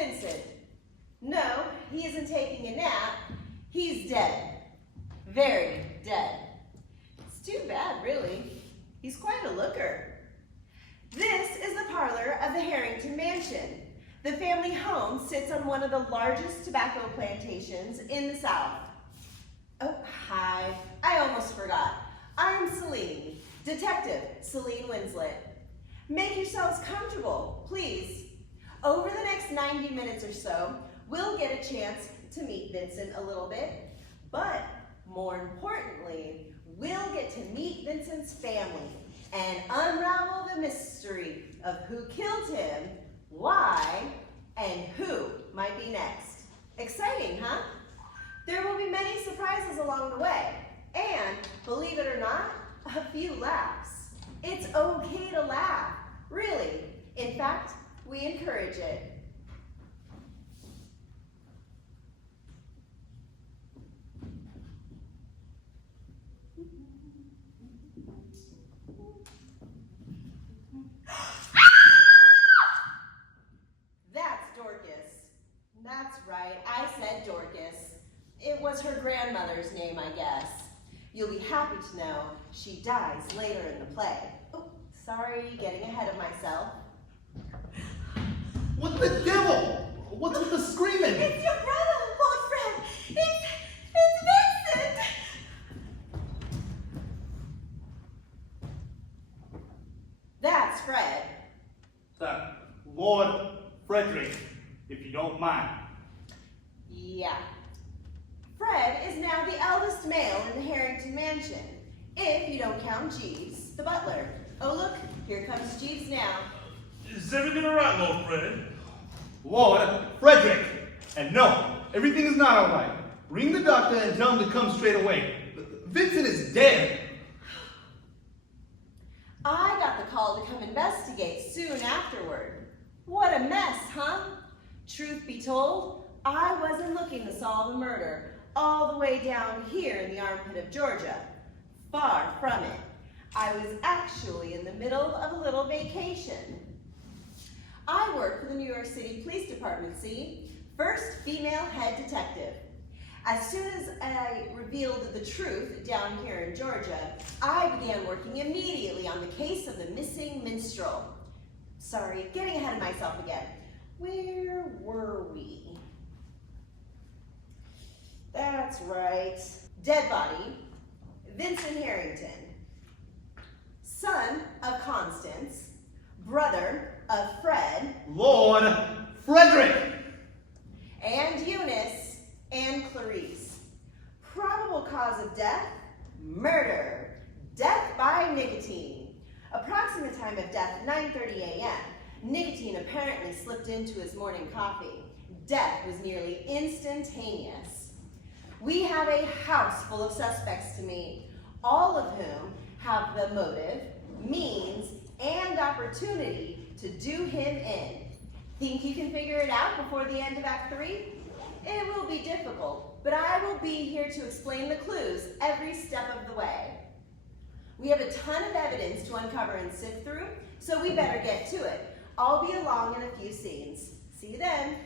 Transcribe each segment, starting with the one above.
Vincent. No, he isn't taking a nap. He's dead. Very dead. It's too bad, really. He's quite a looker. This is the parlor of the Harrington Mansion. The family home sits on one of the largest tobacco plantations in the South. Oh, hi. I almost forgot. I'm Celine, Detective Celine Winslet. Make yourselves comfortable, please. Over the next 90 minutes or so, we'll get a chance to meet Vincent a little bit, but more importantly, we'll get to meet Vincent's family and unravel the mystery of who killed him, why, and who might be next. Exciting, huh? There will be many surprises along the way, and believe it or not, a few laughs. It's okay to laugh, really. In fact, we encourage it. That's Dorcas. That's right, I said Dorcas. It was her grandmother's name, I guess. You'll be happy to know she dies later in the play. Oh, sorry, getting ahead of myself. What the devil? What's with the screaming? It's your brother, Lord Fred. It's Vincent. That's Fred. Lord Frederick, if you don't mind. Yeah. Fred is now the eldest male in the Harrington Mansion, if you don't count Jeeves, the butler. Oh look, here comes Jeeves now. Is everything all right, Lord Fred? Lord Frederick. And no, everything is not all right. Ring the doctor and tell him to come straight away. Vincent is dead. I got the call to come investigate soon afterward. What a mess, huh? Truth be told, I wasn't looking to solve a murder all the way down here in the armpit of Georgia. Far from it. I was actually in the middle of a little vacation. I work for the New York City Police Department, see? First female head detective. As soon as I revealed the truth down here in Georgia, I began working immediately on the case of the missing minstrel. Sorry, getting ahead of myself again. Where were we? That's right. Dead body, Vincent Harrington. Son of Constance, brother of Fred. Lord Frederick. And Eunice and Clarice. Probable cause of death, murder. Death by nicotine. Approximate time of death, 9:30 a.m. Nicotine apparently slipped into his morning coffee. Death was nearly instantaneous. We have a house full of suspects to meet, all of whom have the motive, means, and opportunity to do him in. Think you can figure it out before the end of Act 3? It will be difficult, but I will be here to explain the clues every step of the way. We have a ton of evidence to uncover and sift through, so we better get to it. I'll be along in a few scenes. See you then.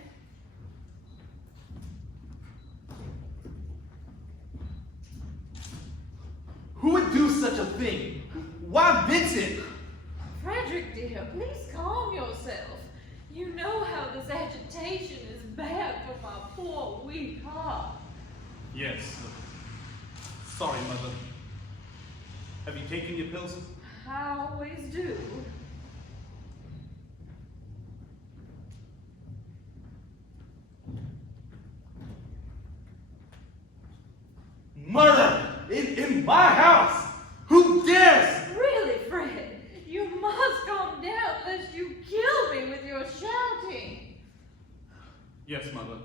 Who would do such a thing? Why Vincent? Frederick, dear, please calm yourself. You know how this agitation is bad for my poor, weak heart. Yes. Sorry, Mother. Have you taken your pills? I always do. Murder in my house. Who dares? Really, Fred, you must calm down lest you kill me with your shouting. Yes, Mother.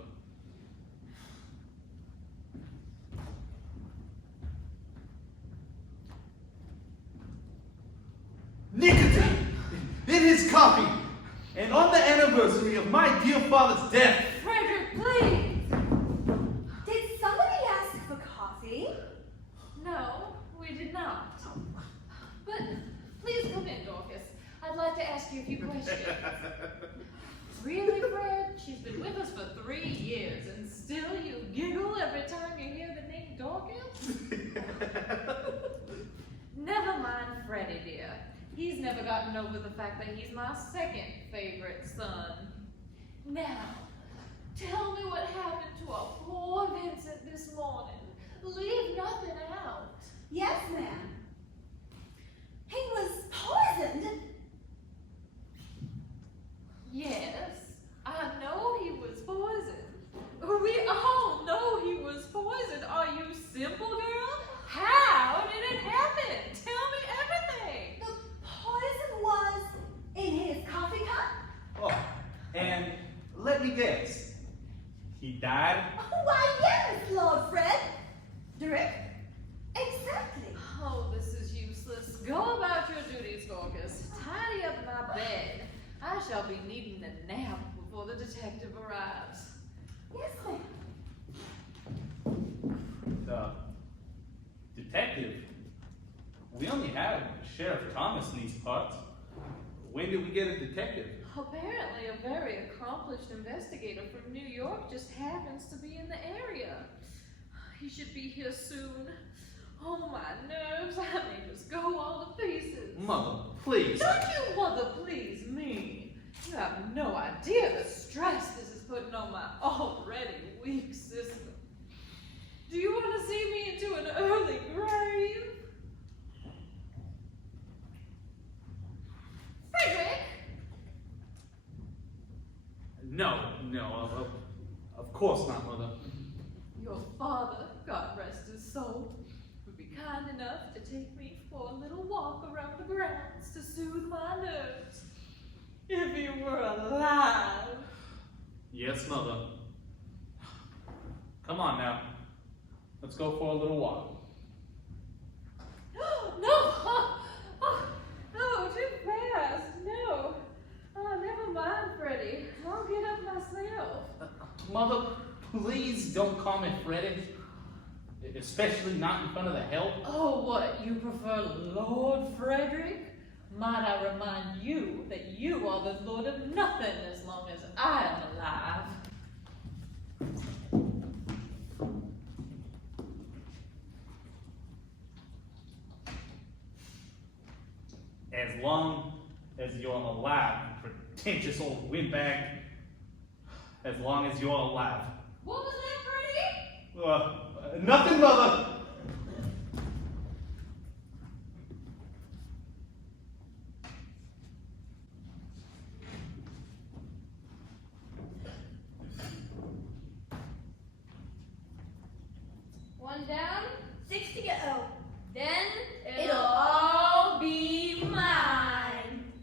Nicotine in his coffee. And on the anniversary of my dear father's death. Frederick, please. Did somebody ask for coffee? No, we did not. But please come in, Dorcas. I'd like to ask you a few questions. Really, Fred? She's been still you giggle every time you hear the name Dawkins? Never mind Freddie, dear. He's never gotten over the fact that he's my second favorite son. Now, tell me what happened to our poor Vincent this morning. Leave nothing out. Yes, ma'am. He was poisoned. Yes, I know he was poisoned. We all know he was poisoned. Are you simple, girl? How did it happen? Tell me everything. The poison was in his coffee cup. Oh, and let me guess. He died? Oh, why, yes, Lord Fred. Derek? Exactly. Oh, this is useless. Go about your duties, Dorcas. Tidy up my bed. I shall be needing a nap before the detective arrives. Yes, ma'am. Detective? We only have Sheriff Thomas in these parts. When did we get a detective? Apparently, a very accomplished investigator from New York just happens to be in the area. He should be here soon. Oh, my nerves. I may just go all to pieces. Mother, please. Don't you mother please me. You have no idea the stress this is putting on my already weak system. Do you want to see me into an early grave? Frederick! No, of course not, Mother. Your father, God rest his soul, would be kind enough to take me for a little walk around the grounds to soothe my nerves. If he were alive. Yes, Mother. Come on now. Let's go for a little walk. No! Oh, too fast. No. Oh, never mind, Freddie. I'll get up myself. Mother, please don't call me Freddie. Especially not in front of the help. Oh, what? You prefer Lord Frederick? Might I remind you that you are the Lord of nothing as long as I am alive. As long as you're alive, you pretentious old windbag. As long as you're alive. What was that, Freddie? Nothing, Mother. One down, 6 to go. Then it'll all be mine.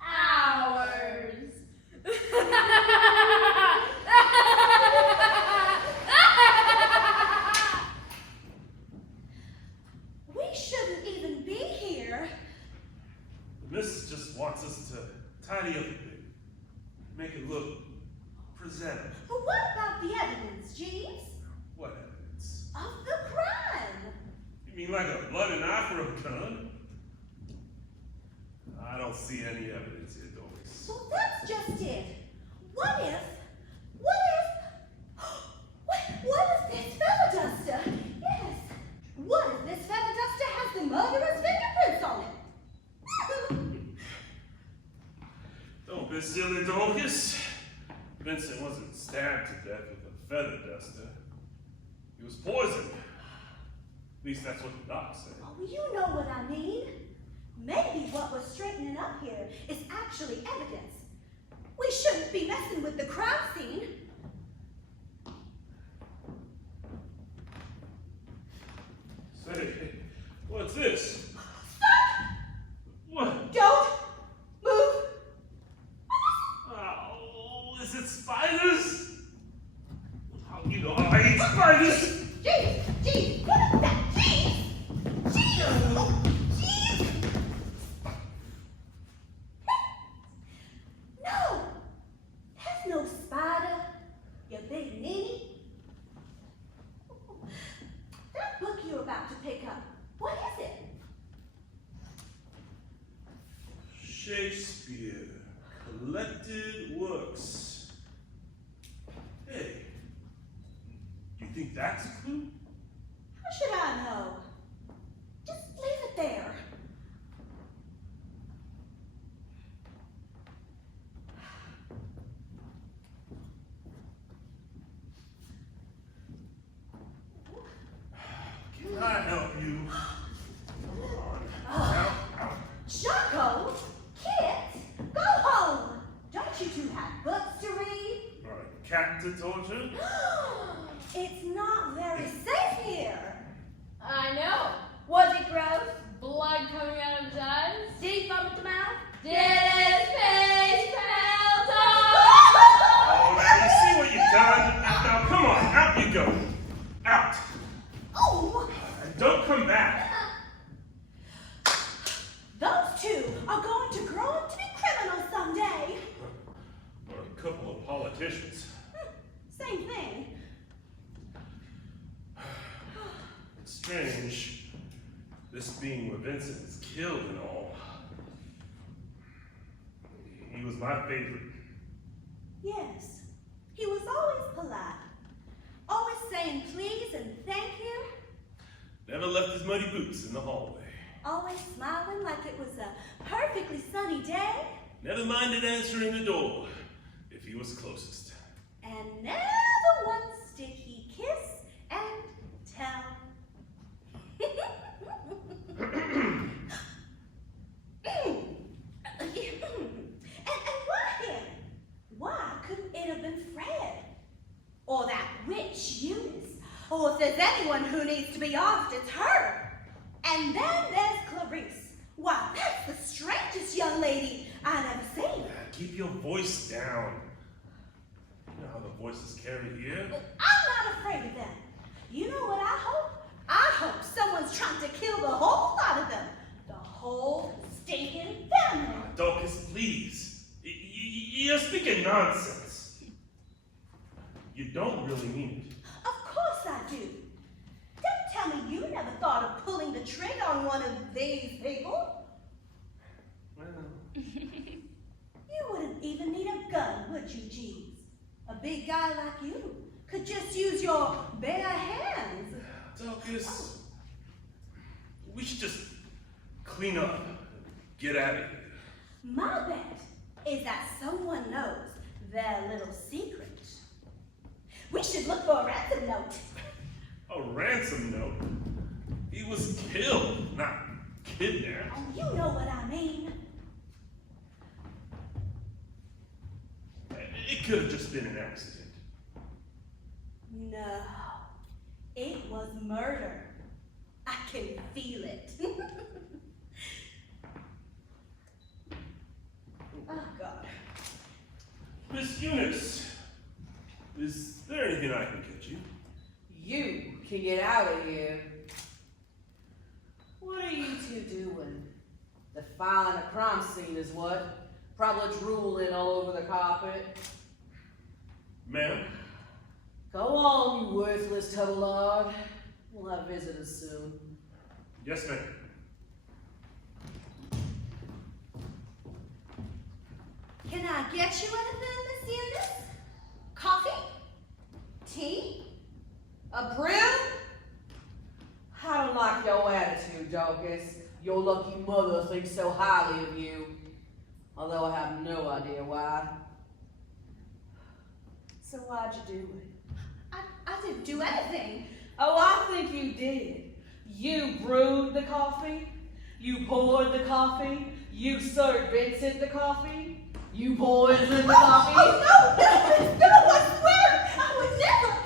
Ours. We shouldn't even be here. The missus just wants us to tidy up a bit. Make it look presentable. But what about the evidence, Jeeves? What evidence? Of the crime. You mean like a blood and eye for a gun? I don't see any evidence here, Doris. Well, that's just it. What if this feather duster? Yes. What if this feather duster has the murderer's fingerprints on it? Don't be silly, Dorcas. Vincent wasn't stabbed to death with a feather duster. He was poisoned. At least that's what the doc said. Oh, you know what I mean. Maybe what we're straightening up here is actually evidence. We shouldn't be messing with the crime scene. Say, what's this? Stop! What? Don't move. Oh, is it spiders? How do you know I hate spiders? Jeez, what is that? Jeez! No! There's no spider, you big ninny. That book you're about to pick up, what is it? Shakespeare, collected works. Hey, You think that's a clue? How should I know? Just leave it there. Can I help you? Come on. Out, out. Jocko, kids, go home. Don't you two have books to read? Or a cat to torture? It's not very safe here. I know. Was it gross? Blood coming out of his eyes. Deep up at the mouth? Dennis Page Oh, now you see what you've done? Now come on, out you go. Out. Oh! And don't come back. Those two are going to grow up to be criminals someday. Or a couple of politicians. Same thing. It's strange, this being where Vincent is killed and all. He was my favorite. Yes, he was always polite. Always saying please and thank you. Never left his muddy boots in the hallway. Always smiling like it was a perfectly sunny day. Never minded answering the door if he was closest. And never once did he kiss and tell. And why him? Why couldn't it have been Fred? Or that witch Eunice? Or if there's anyone who needs to be off, it's her. And then there's Clarice. Why, that's the strangest young lady I've ever seen. Keep your voice down. You know how the voices carry here? I'm not afraid of them. You know what I hope? I hope someone's trying to kill the whole lot of them. The whole stinking family. Dorcas, please. You're speaking nonsense. You don't really mean it. Of course I do. Don't tell me you never thought of pulling the trigger on one of these people. Well, You wouldn't even need a gun, would you, Jeeves? A big guy like you could just use your bare hands. Dorcas, we should just clean up and get out of here. My bet is that someone knows their little secret. We should look for a ransom note. A ransom note? He was killed, not kidnapped. And you know what I mean. It could have just been an accident. No, it was murder. I can feel it. Oh, God. Miss Eunice, is there anything I can get you? You can get out of here. What are you two doing? Defiling a crime scene is what? Probably drooling all over the carpet. Ma'am? Go on, you worthless tubbleard. We'll have visitors soon. Yes, ma'am. Can I get you anything, Miss Eunice? Coffee? Tea? A brew? I don't like your attitude, Dorcas. Your lucky mother thinks so highly of you. Although I have no idea why. So why'd you do it? I didn't do anything. Oh, I think you did. You brewed the coffee. You poured the coffee. You served Vincent the coffee. You poisoned the coffee. Oh, no, I swear, I would never.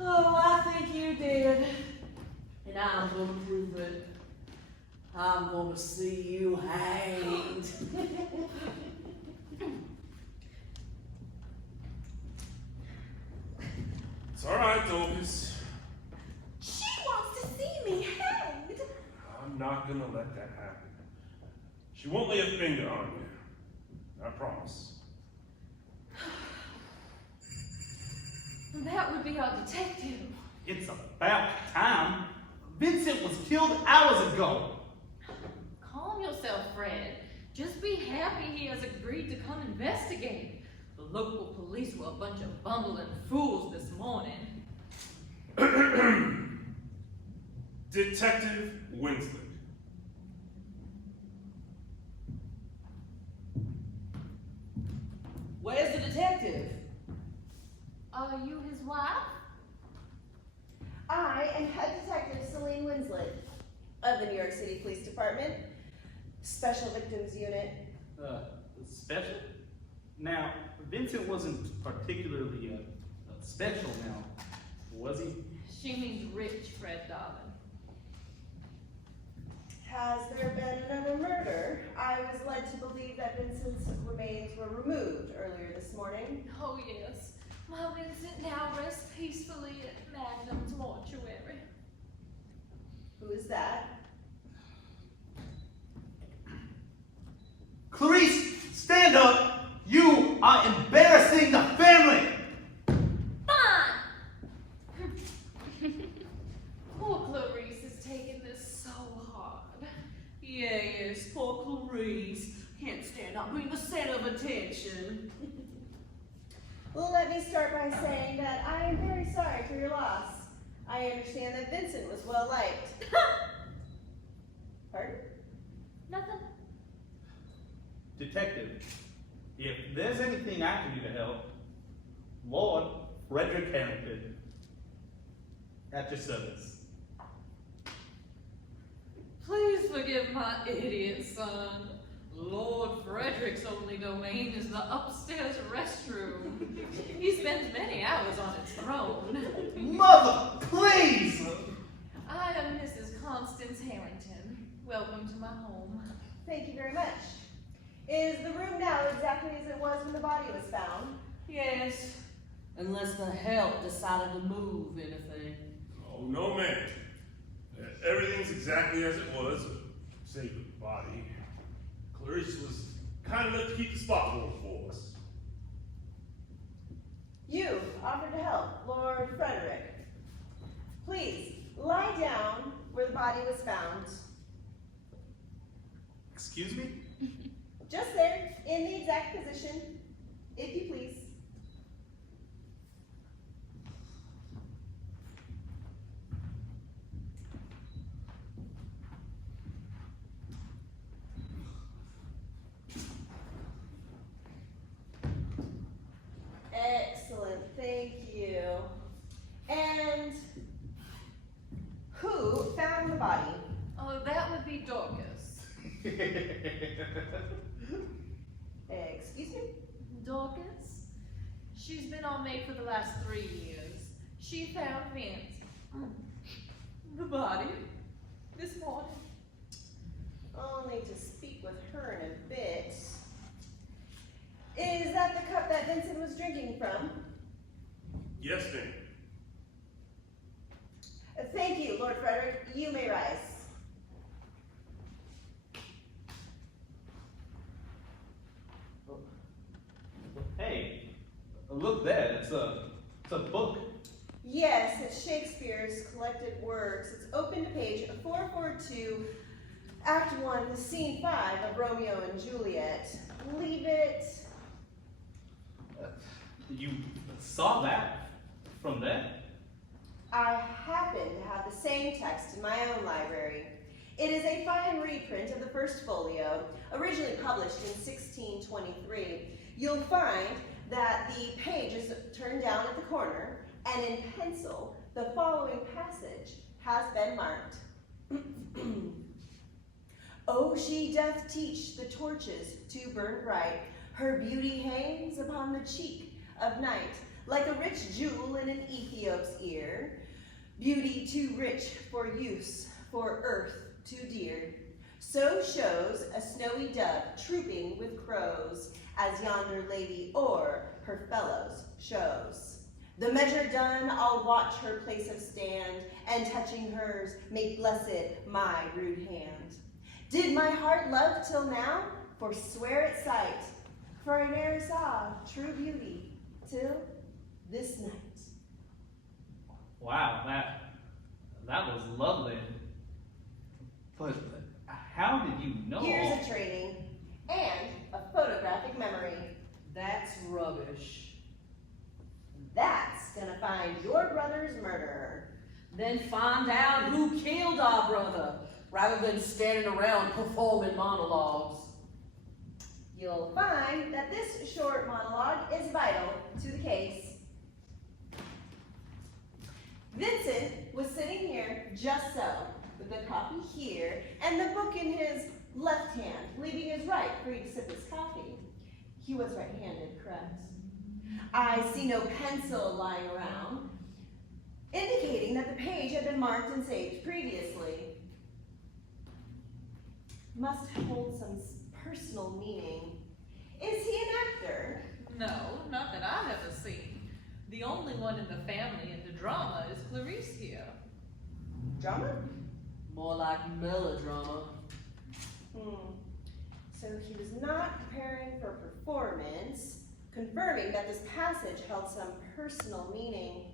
Oh, I think you did. And I'm going to prove it. I'm going to see you hanged. It's all right, Dorcas. She wants to see me hanged. I'm not gonna let that happen. She won't lay a finger on you. I promise. That would be our detective. It's about time. Vincent was killed hours ago. Calm yourself, Fred. Just be happy he has agreed to come investigate. The local police were a bunch of bumbling fools this morning. Detective Winslet. Where's the detective? Are you his wife? I am Head Detective Celine Winslet of the New York City Police Department, Special Victims Unit. Special? Now, Vincent wasn't particularly special now, was he? She means rich, Fred, darling. Has there been another murder? I was led to believe that Vincent's remains were removed earlier this morning. Oh, yes. My Vincent now rests peacefully at Magnum's mortuary. Who is that? Clarice, stand up! You are embarrassing the family! Fine! Poor Clarice is taking this so hard. Yes, poor Clarice. Can't stand up being the center of attention. Well, let me start by saying that I am very sorry for your loss. I understand that Vincent was well liked. Pardon? Nothing. Detective, if there's anything I can do to help, Lord Frederick Hamilton, at your service. Please forgive my idiot son. Lord Frederick's only domain is the upstairs restroom. He spends many hours on its throne. Mother, please! I am Mrs. Constance Harrington. Welcome to my home. Thank you very much. Is the room now exactly as it was when the body was found? Yes, unless the help decided to move anything. Oh, no, ma'am. Everything's exactly as it was, save the body. Clarice was kind enough to keep the spot warm for us. You offered to help, Lord Frederick. Please, lie down where the body was found. Excuse me? Just there, in the exact position, if you please. Excellent, thank you. And who found the body? Oh, that would be Dorcas. Excuse me? Dorcas? She's been on me for the last 3 years. She found Vince. The body. This morning. Only to speak with her in a bit. Is that the cup that Vincent was drinking from? Yes, ma'am. Thank you, Lord Frederick. You may rise. Hey, look there, it's a book. Yes, it's Shakespeare's collected works. It's open to page 442, Act 1, Scene 5 of Romeo and Juliet. Leave it. You saw that from there? I happen to have the same text in my own library. It is a fine reprint of the first folio, originally published in 1623. You'll find that the page is turned down at the corner, and in pencil, the following passage has been marked. Oh, she doth teach the torches to burn bright. Her beauty hangs upon the cheek of night, like a rich jewel in an Ethiop's ear. Beauty too rich for use, for earth too dear. So shows a snowy dove trooping with crows, as yonder lady o'er her fellows shows. The measure done, I'll watch her place of stand, and touching hers, make blessed my rude hand. Did my heart love till now? Forswear its sight, for I ne'er saw true beauty till this night. Wow, that was lovely. But how did you know? Years of training and a photographic memory. That's rubbish. That's gonna find your brother's murderer. Then find out who killed our brother, rather than standing around performing monologues. You'll find that this short monologue is vital to the case. Vincent was sitting here just so, with the coffee here and the book in his left hand, leaving his right free to sip his coffee. He was right-handed, correct? I see no pencil lying around, indicating that the page had been marked and saved previously. Must hold some personal meaning. Is he an actor? No, not that I've ever seen. The only one in the family into drama is Clarice here. Drama? More like melodrama. So he was not preparing for performance, confirming that this passage held some personal meaning.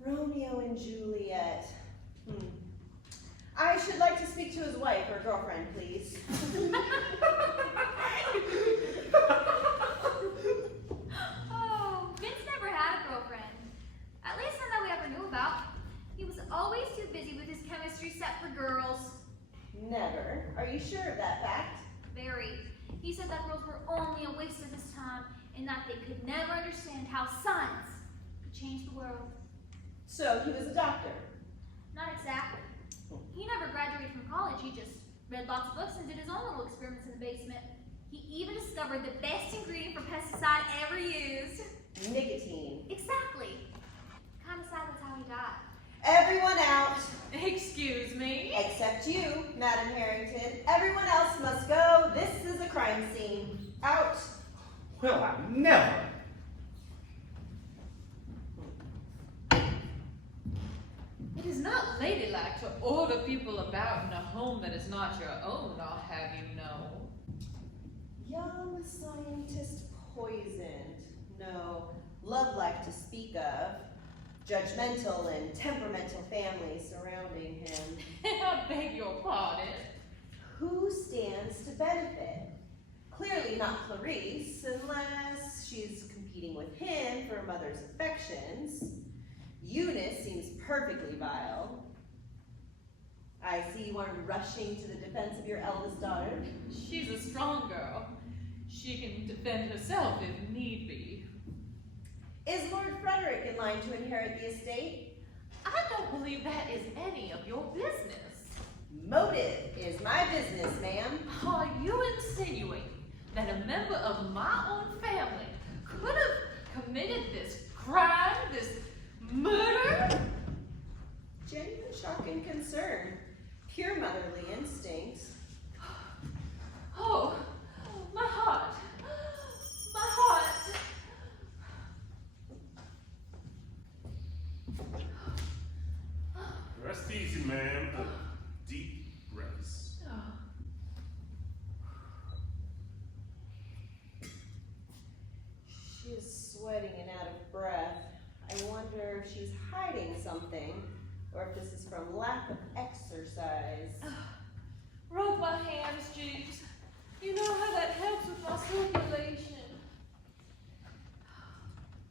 Romeo and Juliet. I should like to speak to his wife or girlfriend, please. Oh, Vince never had a girlfriend. At least none that we ever knew about. He was always too busy with his chemistry set for girls. Never. Are you sure of that fact? Very. He said that girls were only a waste of his time and that they could never understand how science could change the world. So he was a doctor. Not exactly. He never graduated from college. He just read lots of books and did his own little experiments in the basement. He even discovered the best ingredient for pesticide ever used. Nicotine. Exactly. Kind of sad that's how he died. Everyone out, Excuse me? except you, Madam Harrington. Everyone else must go. This is a crime scene. Out. Well, I never. It is not ladylike to order people about in a home that is not your own, I'll have you know. Young scientist poisoned. No love life to speak of. Judgmental and temperamental family surrounding him. I beg your pardon. Who stands to benefit? Clearly not Clarice, unless she's competing with him for a mother's affections. Eunice seems perfectly vile. I see you aren't rushing to the defense of your eldest daughter. She's a strong girl. She can defend herself if need be. Is Lord Frederick in line to inherit the estate? I don't believe that is any of your business. Motive is my business, ma'am. Are you insinuating that a member of my own family could have committed this crime, this murder? Genuine shock and concern. Pure motherly instincts. Oh, my heart. My heart. Rest easy, ma'am. Deep breaths. She is sweating and out of breath. I wonder if she's hiding something, or if this is from lack of exercise. Rub my hands, Jeeves. You know how that helps with my circulation.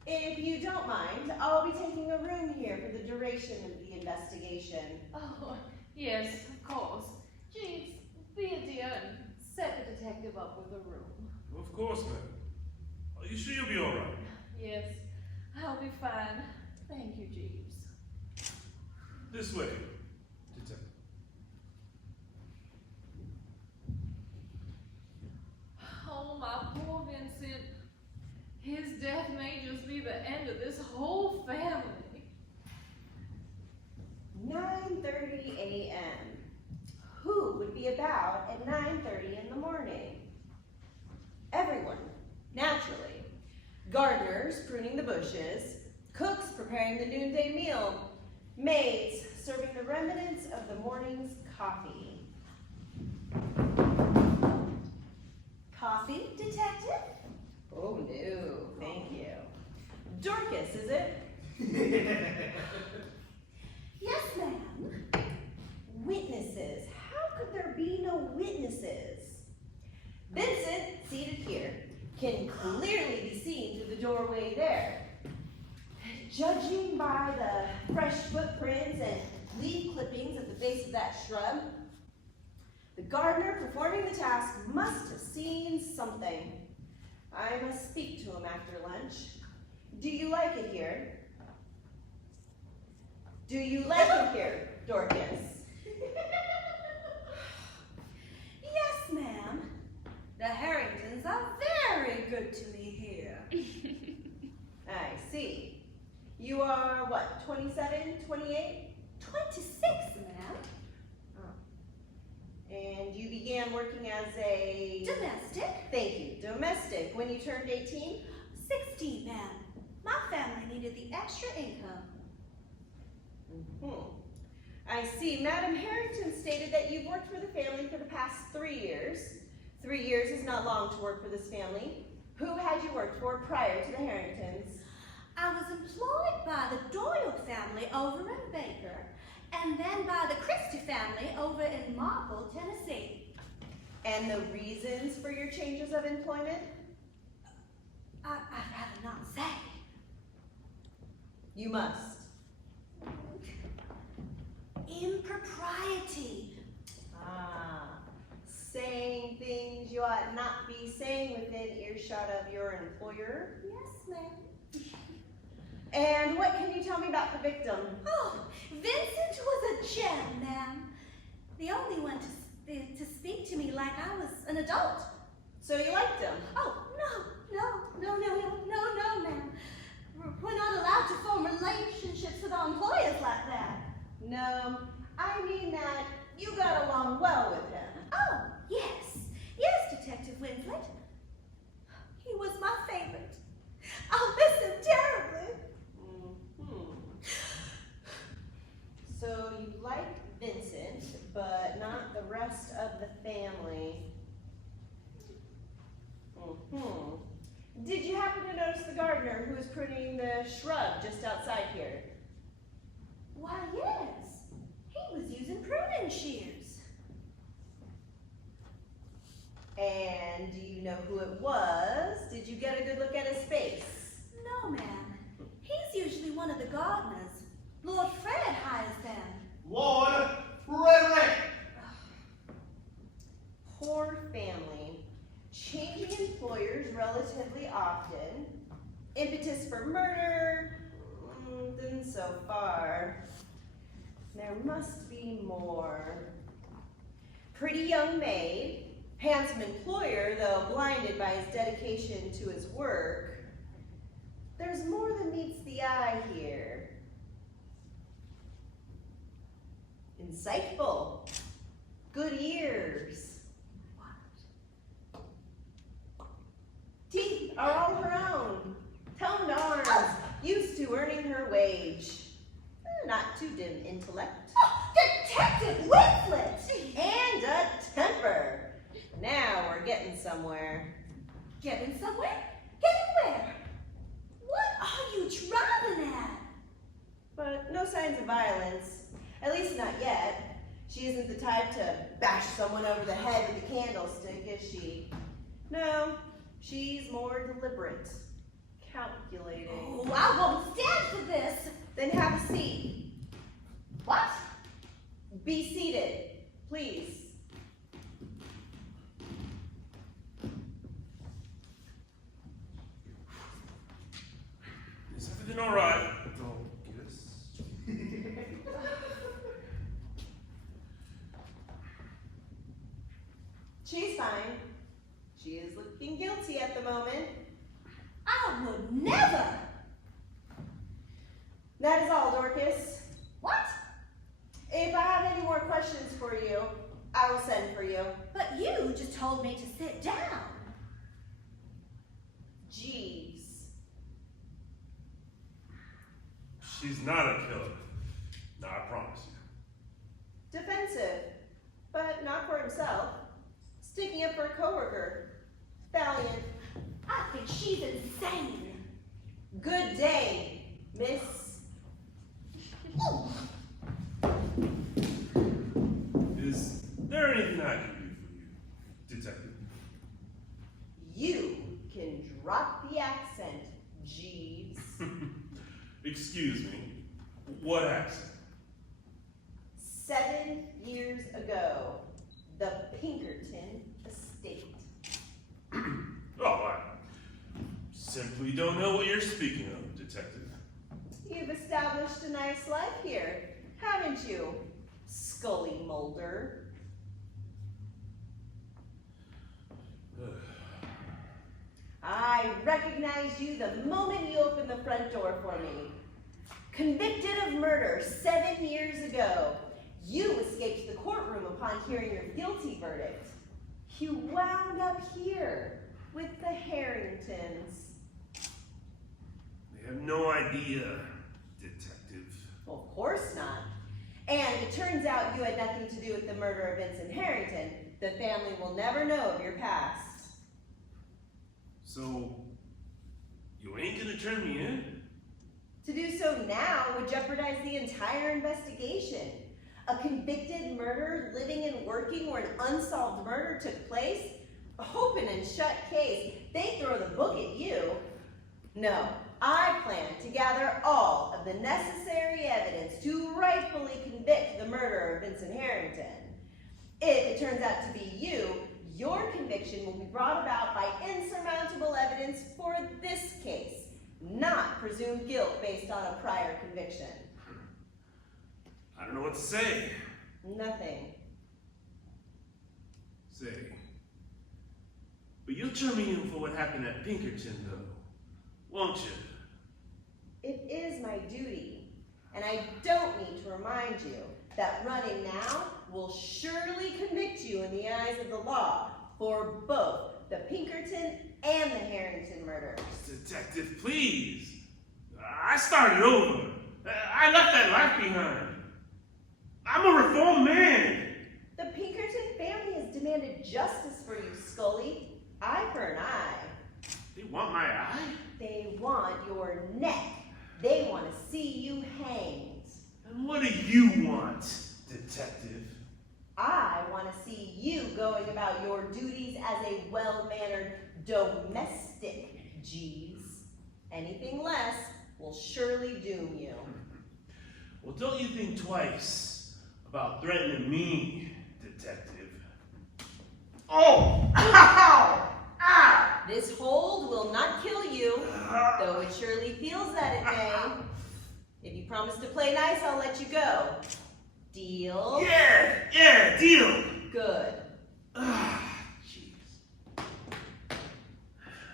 If you don't mind, I'll be taking a room here for the duration of the investigation. Oh, yes, of course. Jeeves, be a dear and set the detective up with a room. Of course, ma'am. Are you sure you'll be all right? Yes, I'll be fine. Thank you, Jeeves. This way, detective. Oh, my poor Vincent. His death may just be the end of this whole family. 9:30 a.m. Who would be about at 9:30 in the morning? Everyone, naturally. Gardeners pruning the bushes, cooks preparing the noonday meal, maids serving the remnants of the morning's coffee. Coffee, detective? Oh no, thank you. Dorcas, is it? Yes, ma'am. Witnesses. How could there be no witnesses? Vincent, seated here, can clearly be seen through the doorway there. Judging by the fresh book footprints and leaf clippings at the base of that shrub. The gardener performing the task must have seen something. I must speak to him after lunch. Do you like it here? Do you like it here, Dorcas? Yes, ma'am. The Harringtons are very good to me here. I see. You are what, 27, 28? 26, ma'am. And you began working as a... Domestic. Thank you. Domestic. When you turned 18? 16, ma'am. My family needed the extra income. I see. Madam Harrington stated that you've worked for the family for the past 3 years. 3 years is not long to work for this family. Who had you worked for prior to the Harringtons? I was employed by the Doyle family over in Baker, and then by the Christie family over in Marple, Tennessee. And the reasons for your changes of employment? I'd rather not say. You must. Impropriety. Saying things you ought not be saying within earshot of your employer. Yes, ma'am. And what can you tell me about the victim? Oh, Vincent was a gem, ma'am. The only one to speak to me like I was an adult. So you liked him? Oh, no, ma'am. We're not allowed to form relationships with our employers like that. No, I mean that you got along well with him. Oh, yes, Detective Winslet. He was my favorite. I'll miss him terribly. So you like Vincent, but not the rest of the family. Did you happen to notice the gardener who was pruning the shrub just outside here? Why, yes. He was using pruning shears. And do you know who it was? Did you get a good look at his face? No, ma'am. He's usually one of the gardeners. Lord Fred hires them. Lord Frederick! Poor family. Changing employers relatively often. Impetus for murder? Then so far. There must be more. Pretty young maid. Handsome employer, though blinded by his dedication to his work. There's more than meets the eye here. Insightful. Good ears. Teeth are all her own. Toned arms. Used to earning her wage. Not too dim intellect. Detective Winslet! And a temper. Now we're getting somewhere. Getting somewhere? Getting where? What are you driving at? But no signs of violence. At least not yet. She isn't the type to bash someone over the head with a candlestick, is she? No, she's more deliberate. Calculating. Oh, I won't stand for this. Then have a seat. What? Be seated, please. Is everything all right? Dorcas. She's fine. She is looking guilty at the moment. I would never. That is all, Dorcas. What? If I have any more questions for you, I will send for you. But you just told me to sit down. Jeeves. She's not a killer. No, I promise you. Defensive, but not for himself. Sticking up for a coworker. Valiant. I think she's insane. Good day, miss. Is there anything I can do for you, Detective? You can drop the accent, Jeeves. Excuse me. What accent? 7 years ago, the Pinkerton estate. Oh, I simply don't know what you're speaking of, Detective. You've established a nice life here, haven't you, Scully Mulder? I recognized you the moment you opened the front door for me. Convicted of murder 7 years ago, you escaped the courtroom upon hearing your guilty verdict. You wound up here with the Harringtons. They have no idea, Detective. Well, of course not. And it turns out you had nothing to do with the murder of Vincent Harrington. The family will never know of your past. So, you ain't gonna turn me in? To do so now would jeopardize the entire investigation. A convicted murderer living and working where an unsolved murder took place? Open and shut case. They throw the book at you. No, I plan to gather all of the necessary evidence to rightfully convict the murderer of Vincent Harrington. If it turns out to be you, your conviction will be brought about by insurmountable evidence for this case, not presumed guilt based on a prior conviction. I don't know what to say. Nothing. Say. But you'll turn me in for what happened at Pinkerton, though, won't you? It is my duty, and I don't need to remind you that running now will surely convict you in the eyes of the law for both the Pinkerton and the Harrington murders. Detective, please. I started over. I left that life behind. I'm a reformed man. The Pinkerton family has demanded justice for you, Scully. Eye for an eye. They want my eye? They want your neck. They want to see you hanged. And what do you want, Detective? I want to see you going about your duties as a well-mannered domestic, Jeeves. Anything less will surely doom you. Well, don't you think twice about threatening me, Detective. Oh! Ow! Ah! This hold will not kill you, though it surely feels that it may. If you promise to play nice, I'll let you go. Deal? Yeah, deal. Good. Jeez.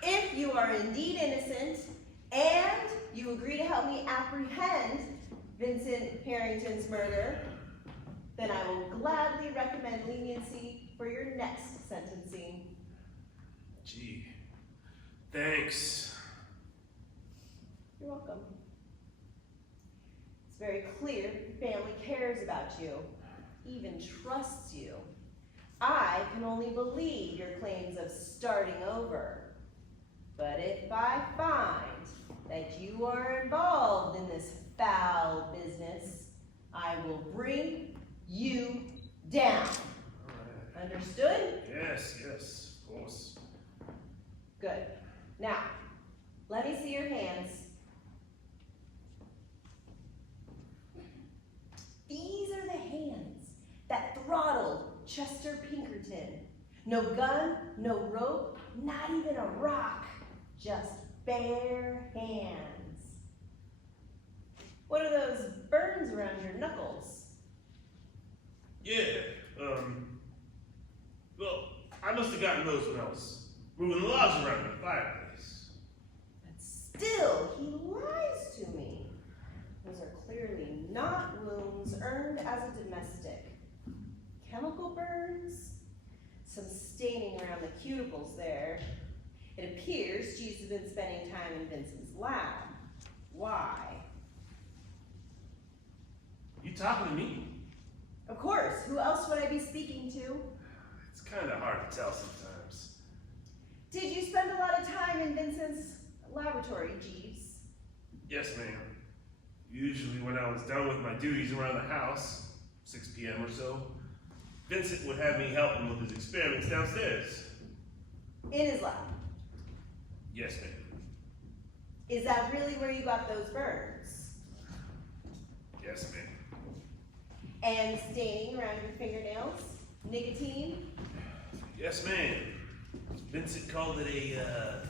If you are indeed innocent, and you agree to help me apprehend Vincent Harrington's murder, then I will gladly recommend leniency for your next sentencing. Gee, thanks. You're welcome. It's very clear your family cares about you, even trusts you. I can only believe your claims of starting over. But if I find that you are involved in this foul business, I will bring you down. All right. Understood? Yes, of course. Good. Now, let me see your hands. These are the hands that throttled Chester Pinkerton. No gun, no rope, not even a rock, just bare hands. What are those burns around your knuckles? Yeah, well, I must have gotten those when I was moving the logs around the fireplace. But still, he lies to me. Those are clearly not wounds earned as a domestic. Chemical burns, some staining around the cuticles there. It appears Jeeves has been spending time in Vincent's lab. Why? You talking to me? Of course, who else would I be speaking to? It's kind of hard to tell sometimes. Did you spend a lot of time in Vincent's laboratory, Jeeves? Yes, ma'am. Usually when I was done with my duties around the house, 6 p.m. or so, Vincent would have me help him with his experiments downstairs. In his lab. Yes, ma'am. Is that really where you got those burns? Yes, ma'am. And staining around your fingernails? Nicotine? Yes, ma'am. Vincent called it a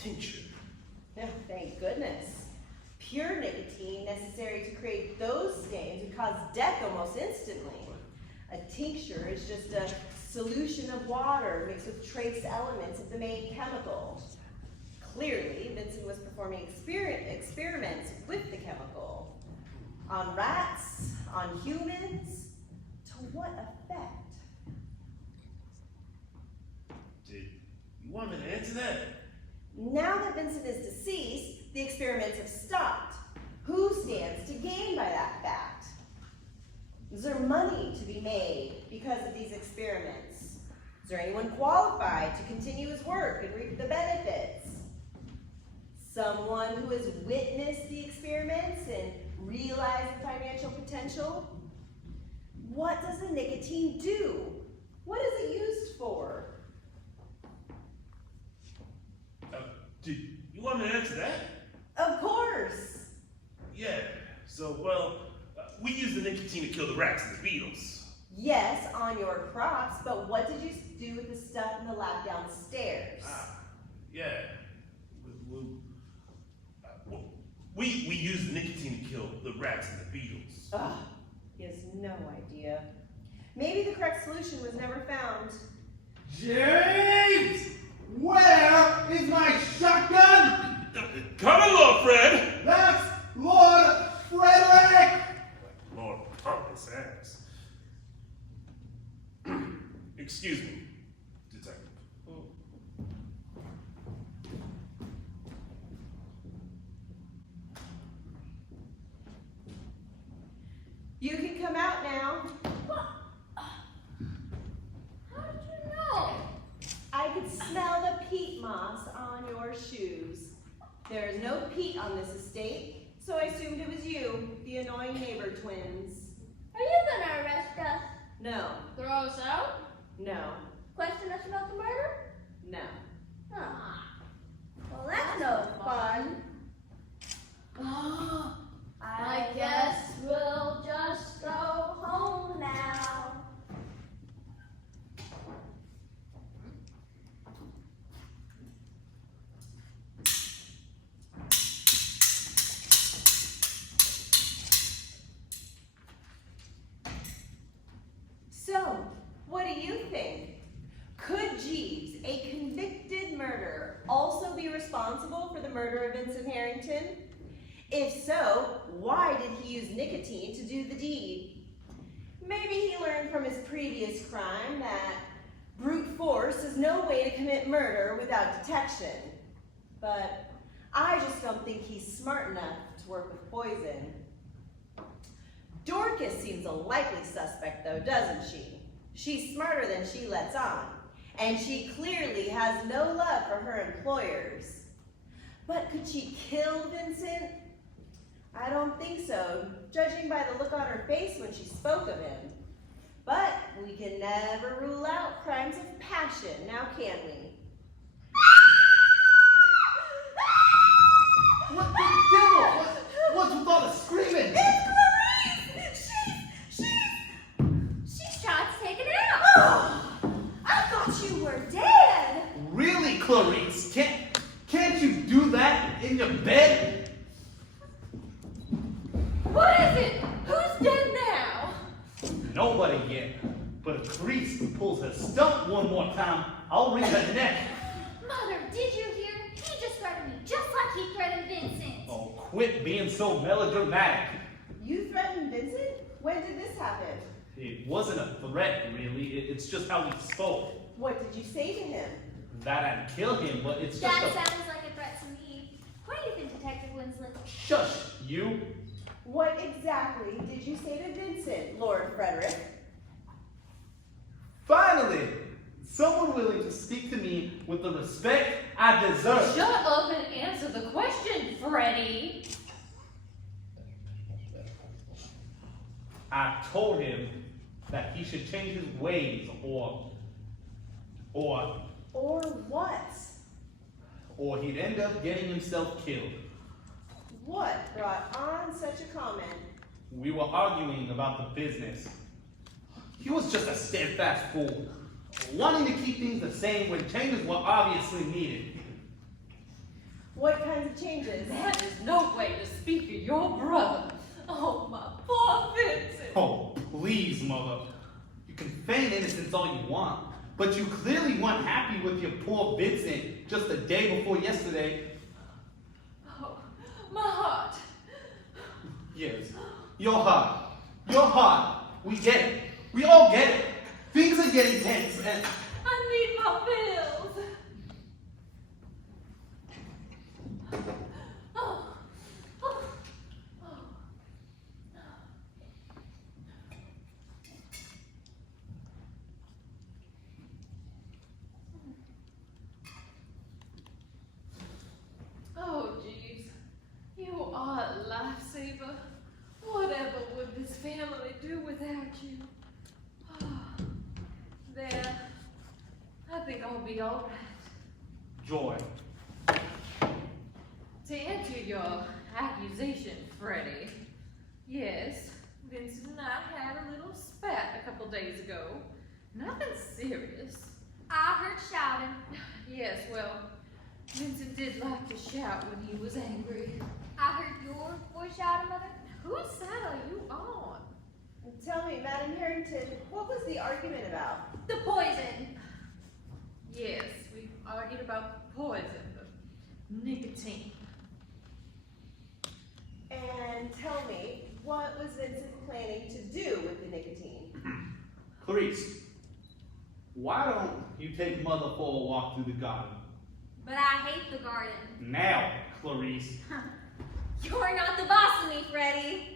tincture. Oh, thank goodness. Pure nicotine necessary to create those stains would cause death almost instantly. A tincture is just a solution of water mixed with trace elements of the main chemical. Clearly, Vincent was performing experiments with the chemical. On rats, on humans, to what effect? Did you want me to answer that? Now that Vincent is deceased, the experiments have stopped. Who stands to gain by that fact? Is there money to be made because of these experiments? Is there anyone qualified to continue his work and reap the benefits? Someone who has witnessed the experiments and realized the financial potential? What does the nicotine do? What is it used for? Did you want me to answer that? Of course. Yeah. So, well, we use the nicotine to kill the rats and the beetles. Yes, on your crops, but what did you do with the stuff in the lab downstairs? Yeah. We use the nicotine to kill the rats and the beetles. Ugh, he has no idea. Maybe the correct solution was never found. James! Where is my shotgun? Come along, Fred! That's Lord Frederick! Lord, pump his ass. Excuse me, detective. You can come out now. How did you know? I could smell the peat moss on your shoes. There is no peat on this estate, so I assumed it was you, the annoying neighbor twins. Are you gonna arrest us? No, Throw us out? no, Question us about the murder? no. Ah. Well, that's no fun. I guess we'll just go home now. So, what do you think? Could Jeeves, a convicted murderer, also be responsible for the murder of Vincent Harrington? If so, why did he use nicotine to do the deed? Maybe he learned from his previous crime that brute force is no way to commit murder without detection. But I just don't think he's smart enough to work with poison. Dorcas seems a likely suspect though, doesn't she? She's smarter than she lets on, and she clearly has no love for her employers. But could she kill Vincent? I don't think so, judging by the look on her face when she spoke of him. But we can never rule out crimes of passion, now can we? What the devil? What's with all the screaming? She's trying to take it out. Oh, I thought you were dead. Really, Clarice? Can't you do that in your bed? What is it? Who's dead now? Nobody yet. But if Clarice pulls her stump one more time, I'll wring her neck. Mother, did you hear? He just threatened me, just like he threatened Vincent. Oh, quit being so melodramatic. You threatened Vincent? When did this happen? It wasn't a threat, really. It's just how we spoke. What did you say to him? That I'd kill him, but it's just That a... sounds like a threat to me. What do you think, Detective Winslet? Shush, you. What exactly did you say to Vincent, Lord Frederick? Finally! Someone willing to speak to me with the respect I deserve. Shut up and answer the question, Freddy. I told him that he should change his ways or Or what? he'd end up getting himself killed. What brought on such a comment? We were arguing about the business. He was just a steadfast fool, wanting to keep things the same when changes were obviously needed. What kinds of changes? That is no way to speak of your brother. Oh, my poor Vincent. Oh, please, Mother. You can feign innocence all you want, but you clearly weren't happy with your poor Vincent just the day before yesterday. Oh, my heart. Yes, your heart. Your heart. We get it. We all get it. Things are getting tense and... I need my pills. Oh, oh, oh. Oh, jeez. You are a lifesaver. Whatever would this family do without you? There. I think I'll be all right. Joy. To answer your accusation, Freddie, yes, Vincent and I had a little spat a couple days ago. Nothing serious. I heard shouting. Yes, well, Vincent did like to shout when he was angry. I heard your voice shouting, Mother. Whose side are you on? Tell me, Madam Harrington, what was the argument about? The poison. Yes, we argued about poison, the nicotine. And tell me, what was Vincent planning to do with the nicotine? Clarice, why don't you take Mother for a walk through the garden? But I hate the garden. Now, Clarice. You're not the boss of me, Freddie.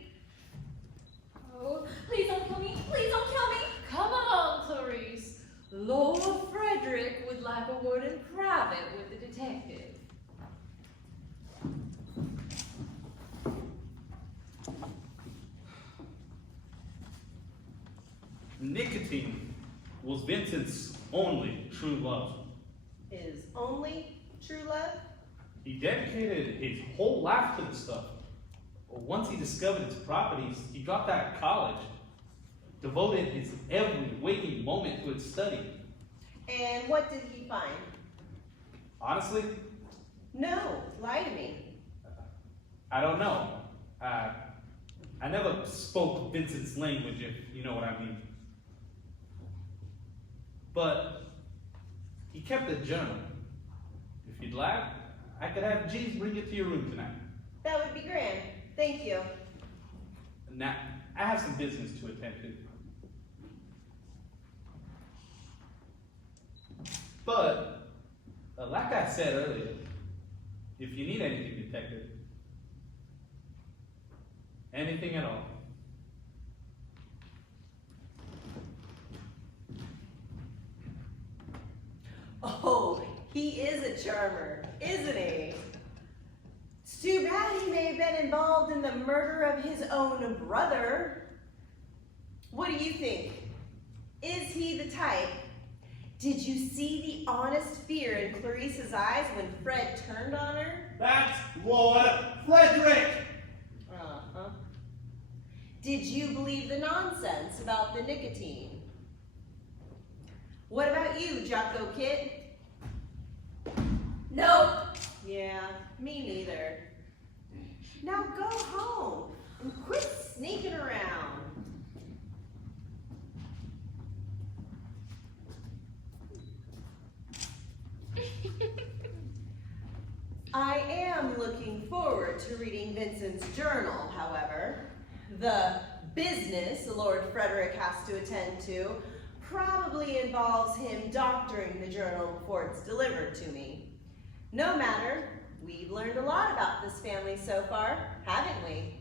Oh, please don't kill me. Please don't kill me. Come on, Clarice. Lord Frederick would like a word in private with the detective. Nicotine was Vincent's only true love. His only true love? He dedicated his whole life to this stuff. Once he discovered its properties, he dropped out of college, devoted his every waking moment to its study. And what did he find? Honestly, No, lie to me. I don't know. I never spoke Vincent's language, if you know what I mean. But he kept a journal. If you'd like, I could have Jeeves bring it to your room tonight. That would be grand. Thank you. Now, I have some business to attend to. But, like I said earlier, if you need anything, detective, anything at all, Oh, he is a charmer, isn't he? It's too bad he may have been involved in the murder of his own brother. What do you think? Is he the type? Did you see the honest fear in Clarice's eyes when Fred turned on her? That's Lord Frederick! Uh-huh. Did you believe the nonsense about the nicotine? What about you, Jocko Kid? Nope. Yeah, me neither. Now go home and quit sneaking around. I am looking forward to reading Vincent's journal, however. The business Lord Frederick has to attend to probably involves him doctoring the journal before it's delivered to me. No matter, we've learned a lot about this family so far, haven't we?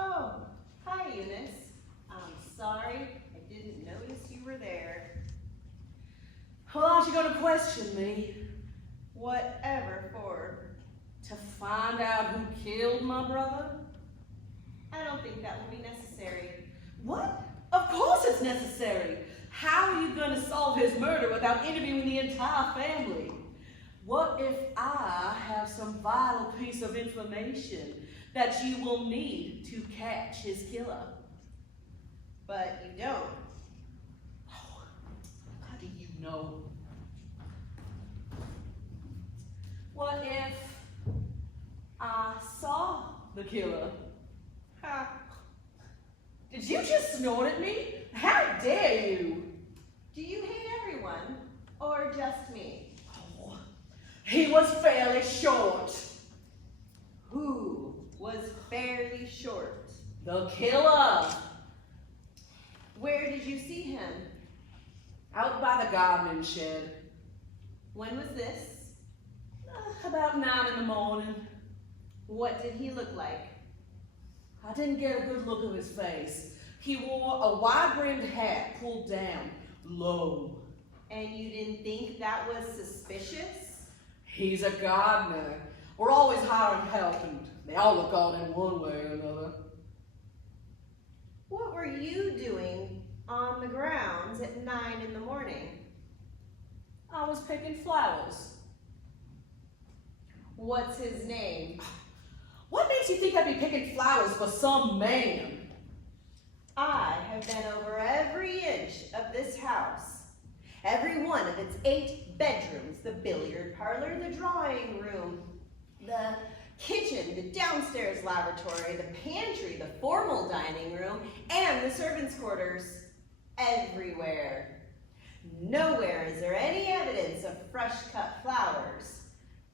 Oh, you gonna question me? Whatever for. To find out who killed my brother? I don't think that will be necessary. What? Of course it's necessary. How are you gonna solve his murder without interviewing the entire family? What if I have some vital piece of information that you will need to catch his killer? But you don't. Oh, how do you know? What if I saw the killer? Ha. Did you just snort at me? How dare you? Do you hate everyone? Or just me? Oh, he was fairly short. Who was fairly short? The killer. Where did you see him? Out by the gardening shed. When was this? About 9 in the morning. What did he look like? I didn't get a good look of his face. He wore a wide-brimmed hat pulled down, low. And you didn't think that was suspicious? He's a gardener. We're always hiring help, and they all look odd in one way or another. What were you doing on the grounds at 9 in the morning? I was picking flowers. What's his name? What makes you think I'd be picking flowers for some man? I have been over every inch of this house. Every one of its 8 bedrooms, the billiard parlor, the drawing room, the kitchen, the downstairs lavatory, the pantry, the formal dining room, and the servants' quarters. Everywhere. Nowhere is there any evidence of fresh cut flowers,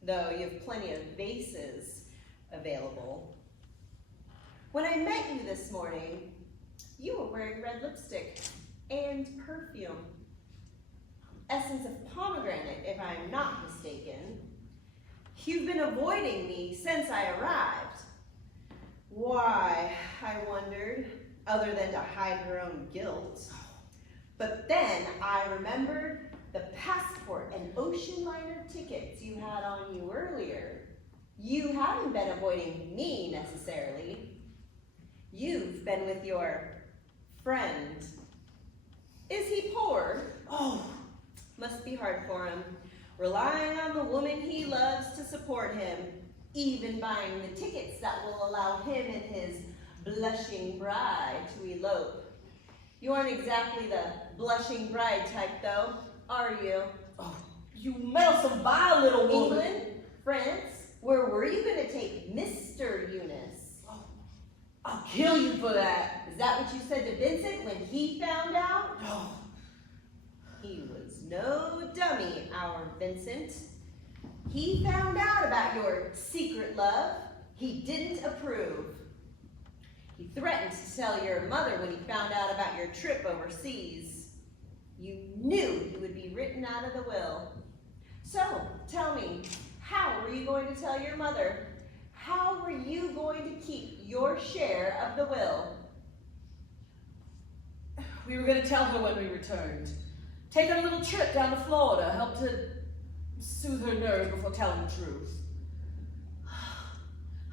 though you have plenty of vases available. When I met you this morning, you were wearing red lipstick and perfume. Essence of pomegranate, if I'm not mistaken. You've been avoiding me since I arrived. Why, I wondered, other than to hide your own guilt. But then I remembered the passport and ocean liner tickets you had on you earlier. You haven't been avoiding me necessarily. You've been with your friend. Is he poor? Oh, Must be hard for him, relying on the woman he loves to support him, even buying the tickets that will allow him and his blushing bride to elope. You aren't exactly the blushing bride type, though, are you? oh, you meddlesome, vile little woman. England? France? Where were you going to take Mr. Eunice? Oh, I'll kill you for that. Is that what you said to Vincent when he found out? Oh, He was no dummy, our Vincent. He found out about your secret love. He didn't approve. He threatened to tell your mother when he found out about your trip overseas. You knew he would be written out of the will. So, tell me, how were you going to tell your mother? How were you going to keep your share of the will? we were going to tell her when we returned. Take her a little trip down to Florida, help to soothe her nerves before telling the truth.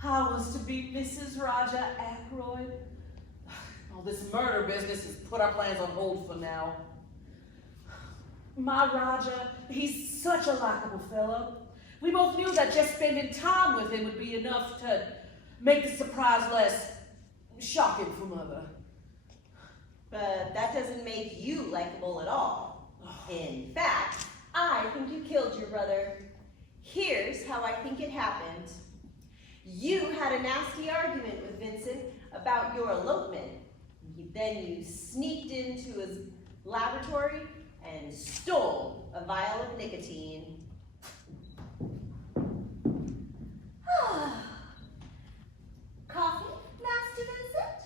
I was to be Mrs. Roger Ackroyd. All this murder business has put our plans on hold for now. My Roger, he's such a likable fellow. We both knew that just spending time with him would be enough to make the surprise less shocking for Mother. But that doesn't make you likable at all. In fact, I think you killed your brother. Here's how I think it happened. You had a nasty argument with Vincent about your elopement. Then you sneaked into his laboratory and stole a vial of nicotine. Coffee, Master Vincent?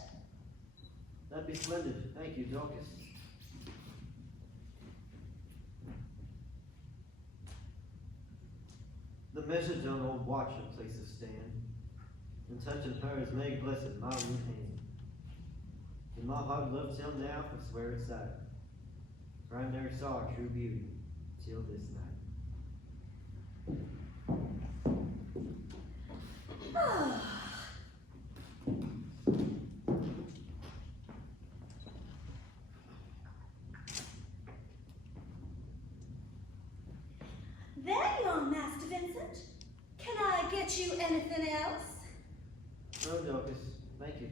That'd be splendid. Thank you, Dorcas. The measure done old watch a place to stand, and touching her is made blessed my rude hand. And my heart loves him now, I swear it's that. For I never saw her true beauty, till this night. There you are, Master Vincent. Can I get you anything else? No, Dorcas, thank you.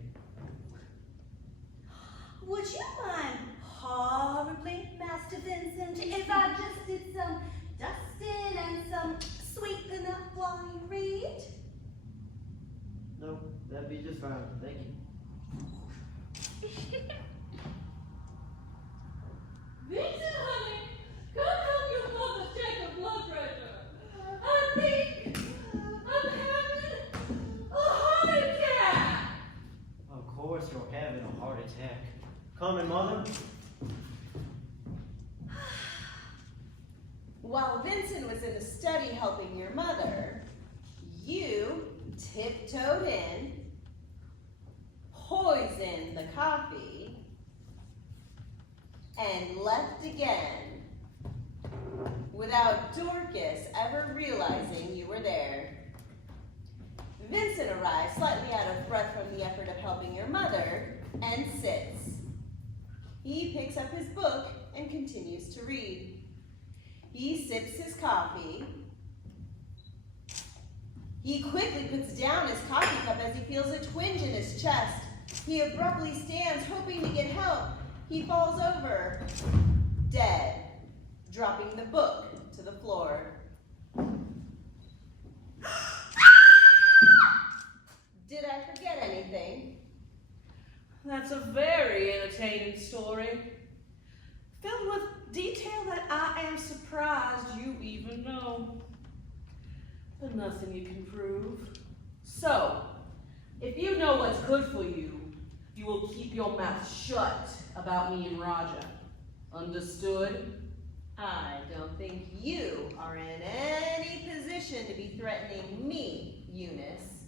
Would you mind horribly, Master Vincent, if I just did some dusting and some sweeping up while you read? No, that'd be just fine, thank you. Vincent, honey, come help your mother check her blood pressure. I think I'm having a heart attack. Of course you're having a heart attack. Coming, Mother? While Vincent was in the study helping your mother, you tiptoed in, poisoned the coffee, and left again without Dorcas ever realizing you were there. Vincent arrives slightly out of breath from the effort of helping your mother and sits. He picks up his book and continues to read. He sips his coffee. He quickly puts down his coffee cup as he feels a twinge in his chest. He abruptly stands, hoping to get help. He falls over, dead, dropping the book to the floor. Did I forget anything? That's a very entertaining story, filled with detail that I am surprised you even know. But nothing you can prove. So, if you know what's good for you, you will keep your mouth shut about me and Roger. Understood? I don't think you are in any position to be threatening me, Eunice.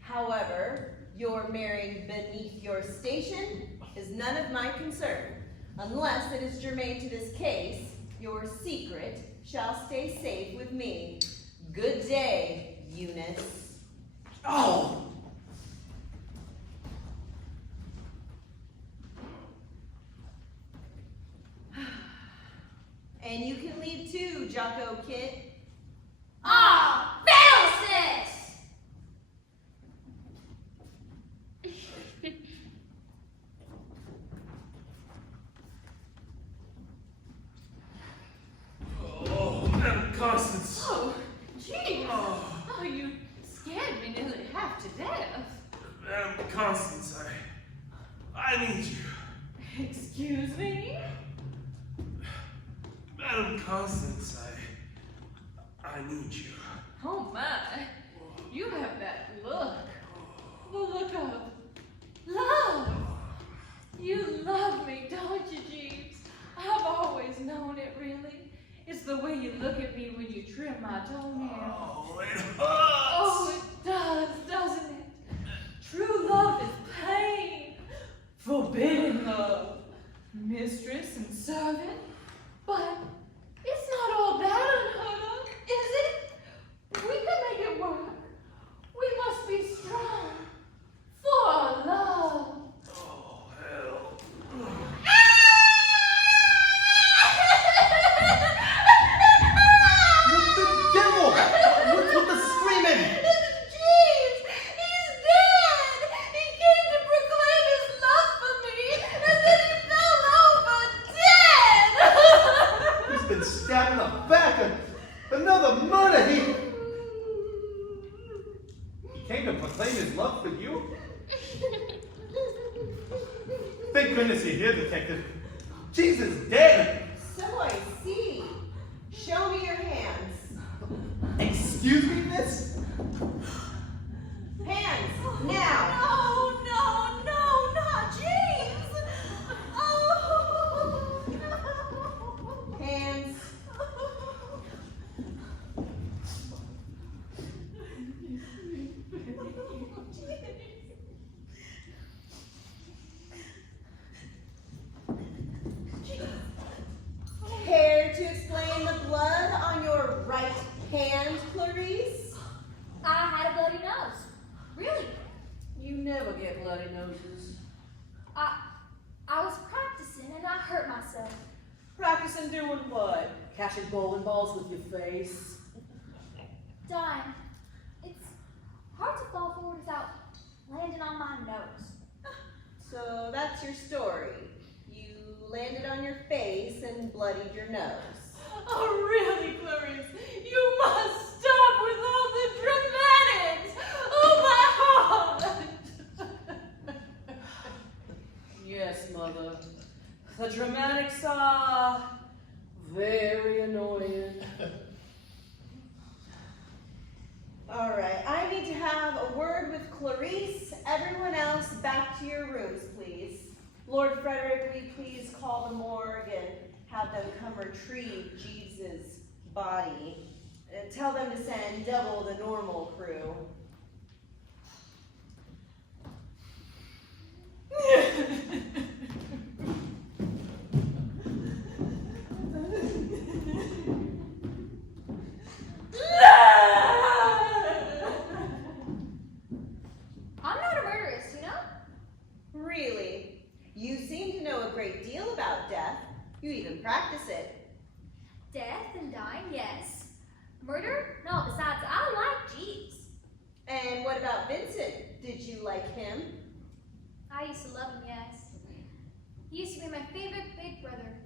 However, your marrying beneath your station is none of my concern. Unless it is germane to this case, your secret shall stay safe with me. Good day, Eunice. Oh! And you can leave too, Jocko Kit. Ah, fiddlesticks! Oh, Madam Constance. Oh, jeez. Oh, you scared me nearly half to death. Madam Constance, I need you. Excuse me? Madam Constance, I need you. Oh my, you have that look. The look of love. You love me, don't you, Jeeves? I've always known it, really. It's the way you look at me when you trim my toenails. Oh, it hurts. Oh, it does, doesn't it? True love is pain. Forbidden love. Mistress and servant. But it's not all that unheard of, is it? We can make it work. We must be strong. For our love. Oh, hell. What the devil? What's with the screaming? Jeeves, he's dead. He came to proclaim his love for me, and then he fell over dead. He's been stabbed in the back. Another murder. He came to proclaim his love for you? Thank goodness you're here, Detective. Jesus is dead. So I see. Show me your hands. Excuse me, miss? Hands, now. No, not James. Oh. Hands. Care to explain the hand, Clarice? I had a bloody nose. Really. You never get bloody noses. I was practicing and I hurt myself. Practicing doing what? Catching bowling balls with your face? Dying. It's hard to fall forward without landing on my nose. So that's your story. You landed on your face and bloodied your nose. Oh, really, Clarice? You must stop with all the dramatics! Oh, my heart! Yes, Mother. The dramatics are very annoying. All right, I need to have a word with Clarice. Everyone else, back to your rooms, please. Lord Frederick, will you please call the morgue and have them come retrieve Jeeves's body? Tell them to send double the normal crew. I'm not a murderess, you know? Really? You seem to know a great deal about death. You even practice it. Death and dying, yes. Murder? No, besides, I like Jeeves. And what about Vincent? Did you like him? I used to love him, yes. He used to be my favorite big brother.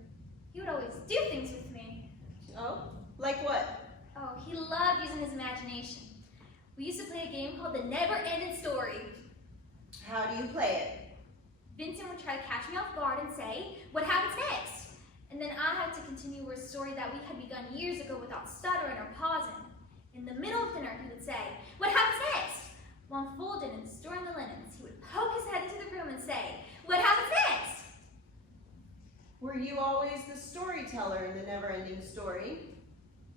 He would always do things with me. Oh, like what? Oh, he loved using his imagination. We used to play a game called the Never-Ending Story. How do you play it? Vincent would try to catch me off guard and say, "What happens next?" And then I had to continue a story that we had begun years ago without stuttering or pausing. In the middle of dinner, he would say, "What happens next?" While folding and storing the linens, he would poke his head into the room and say, "What happens next?" Were you always the storyteller in the never-ending story?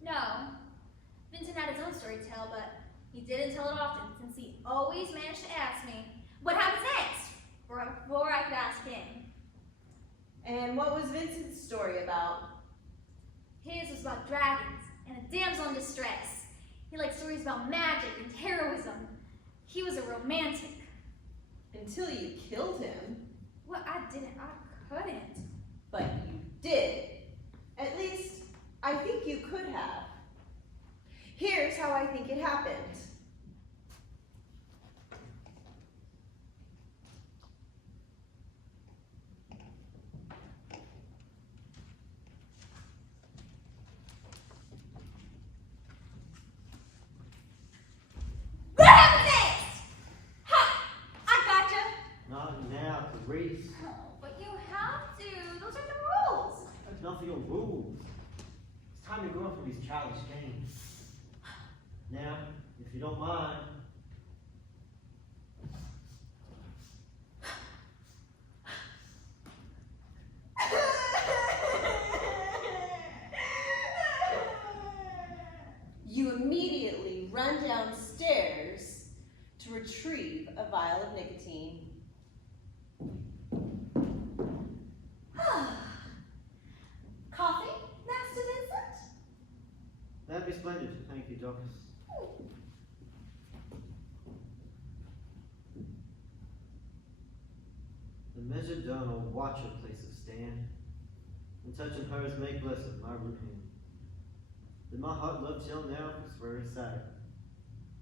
No. Vincent had his own story to tell, but he didn't tell it often since he always managed to ask me, "What happens next?" before I could ask him. And what was Vincent's story about? His was about dragons and a damsel in distress. He liked stories about magic and heroism. He was a romantic. Until you killed him. Well, I didn't. I couldn't. But you did. At least, I think you could have. Here's how I think it happened. What happens next? Ha! I gotcha. Not now, Clarice. Oh, but you have to. Those are the rules. That's not for your rules. It's time to grow up from these childish games. Now, if you don't mind. You immediately run downstairs to retrieve a vial of nicotine. Coffee, Master Vincent? That'd be splendid. Thank you, Dorcas. The measured donor watch her place of stand, and touching hers make blessed my rude hand. Did my heart love till now, I swear it's sad,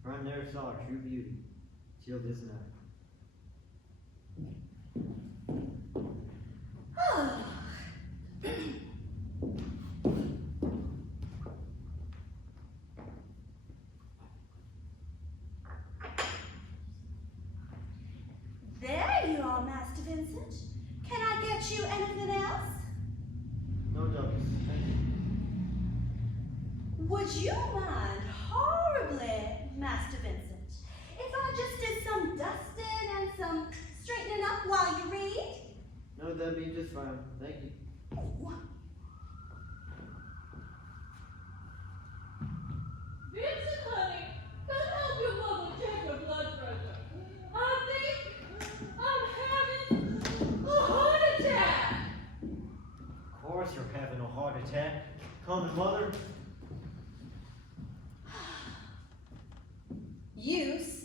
for I never saw true beauty till this night. There you are, Master Vincent. Can I get you anything else? No, Dorcas, thank you. Would you mind horribly, Master Vincent, if I just did some dusting and some straightening up while you read? No, that'd be just fine. Thank you. Oh. Vincent, honey, come help your mother check her blood pressure. I think I'm having a heart attack. Of course you're having a heart attack. Come, mother.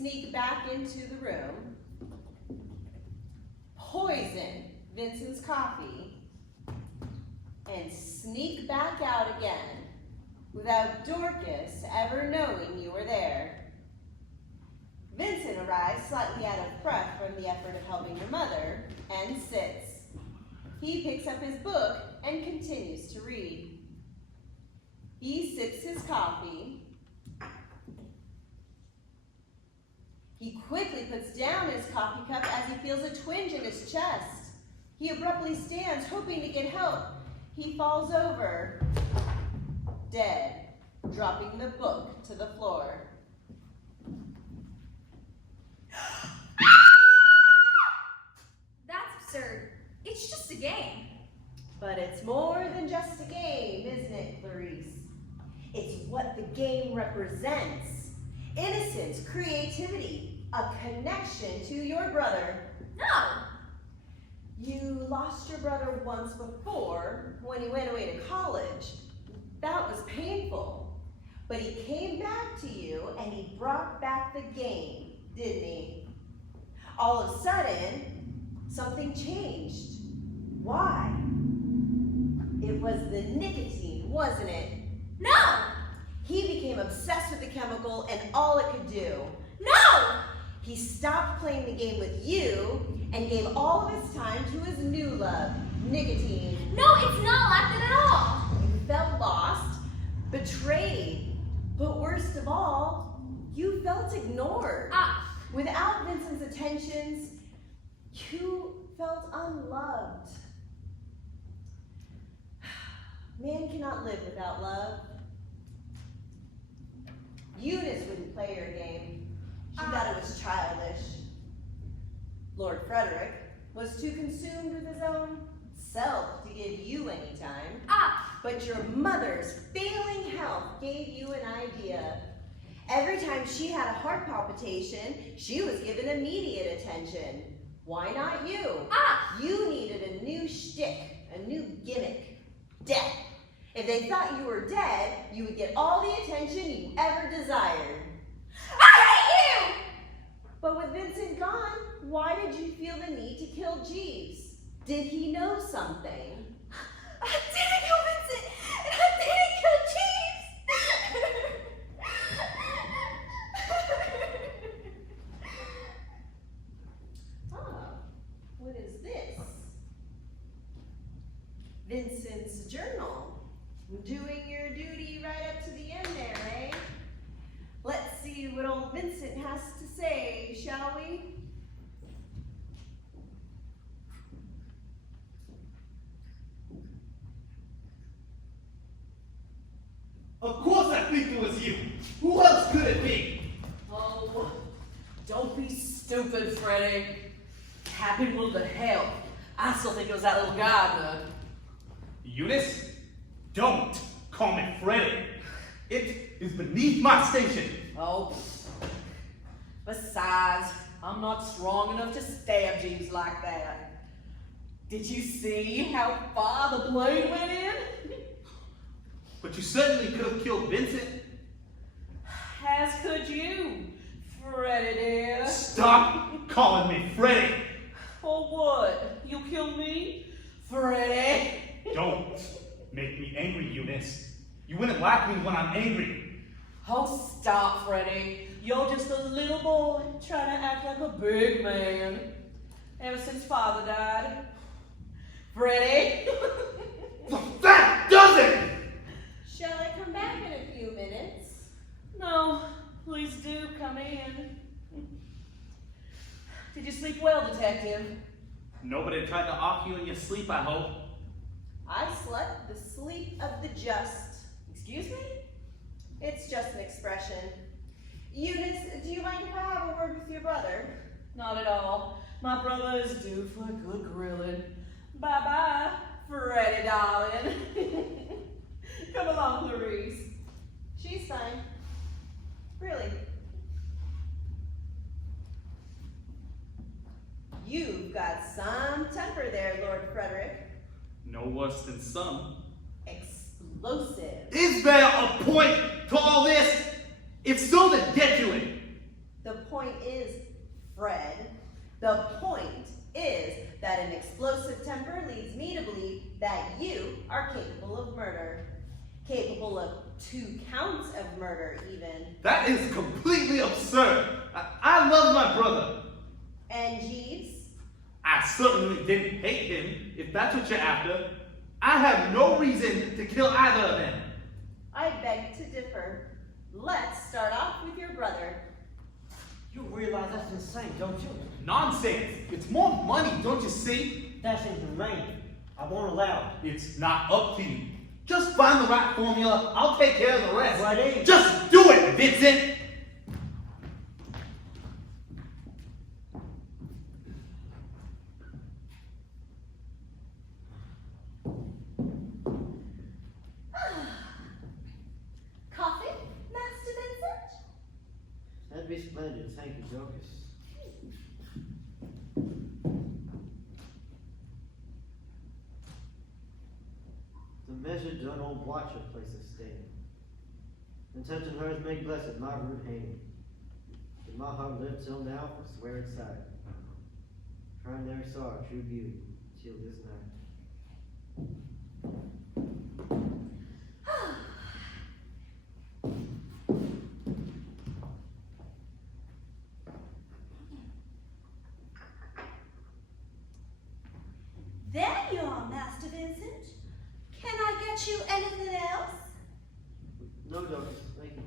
sneak back into the room, poison Vincent's coffee, and sneak back out again without Dorcas ever knowing you were there. Vincent arrives slightly out of breath from the effort of helping your mother and sits. He picks up his book and continues to read. He sips his coffee. He quickly puts down his coffee cup as he feels a twinge in his chest. He abruptly stands, hoping to get help. He falls over, dead, dropping the book to the floor. That's absurd. It's just a game. But it's more than just a game, isn't it, Clarice? It's what the game represents. Innocence, creativity, a connection to your brother. No. You lost your brother once before when he went away to college. That was painful. But he came back to you and he brought back the game, didn't he? All of a sudden, something changed. Why? It was the nicotine, wasn't it? No. He became obsessed with the chemical and all it could do. No. He stopped playing the game with you and gave all of his time to his new love, nicotine. No, it's not like that at all. You felt lost, betrayed, but worst of all, you felt ignored. Without Vincent's attentions, you felt unloved. Man cannot live without love. Eunice wouldn't play your game. She thought it was childish. Lord Frederick was too consumed with his own self to give you any time. But your mother's failing health gave you an idea. Every time she had a heart palpitation, she was given immediate attention. Why not you? You needed a new shtick, a new gimmick. Death. If they thought you were dead, you would get all the attention you ever desired. I hate you! But with Vincent gone, why did you feel the need to kill Jeeves? Did he know something? I didn't kill Vincent, and I didn't kill Jeeves! What is this? Vincent's journal. Doing your duty right up to the end there, eh? Let's see what old Vincent has to say, shall we? Of course I think it was you. Who else could it be? Oh, don't be stupid, Freddie. Happy little to help. I still think it was that little gardener. Eunice, don't call me Freddie. It is beneath my station. Oh, besides, I'm not strong enough to stab Jeeves like that. Did you see how far the blade went in? But you certainly could have killed Vincent. As could you, Freddie dear. Stop calling me Freddie. For what? You kill me? Freddie? Don't make me angry, Eunice. You wouldn't like me when I'm angry. Oh, stop, Freddie. You're just a little boy trying to act like a big man. Ever since Father died. Freddie? That does it! Shall I come back in a few minutes? No, please do come in. Did you sleep well, Detective? Nobody tried to off you in your sleep, I hope. I slept the sleep of the just. Excuse me? It's just an expression. Eunice, do you mind if I have a word with your brother? Not at all. My brother is due for a good grilling. Bye-bye, Freddie darling. Come along, Clarice. She's fine. Really. You've got some temper there, Lord Frederick. No worse than some. Explosive. Is there a point to all this? If so, then get to it. The point Fred. The point is that an explosive temper leads me to believe that you are capable of murder. Capable of 2 counts of murder, even. That is completely absurd. I love my brother. And Jeeves? I certainly didn't hate him, if that's what you're after. I have no reason to kill either of them. I beg to differ. Let's start off with your brother. You realize that's insane, don't you? Nonsense. It's more money, don't you see? That's inhumane. I won't allow it. It's not up to you. Just find the right formula. I'll take care of the rest. Right. Just do it, Vincent. Coffee, Master Vincent? That'd be splendid. Thank you, Dorcas. The measure done on watch a place of stand. And touching hers make blessed my rude hand. Did my heart live till now for swear its sight. For I never saw a true beauty till this night. There you are, Master Vincent. Can I get you anything else? No, Dorcas, thank you.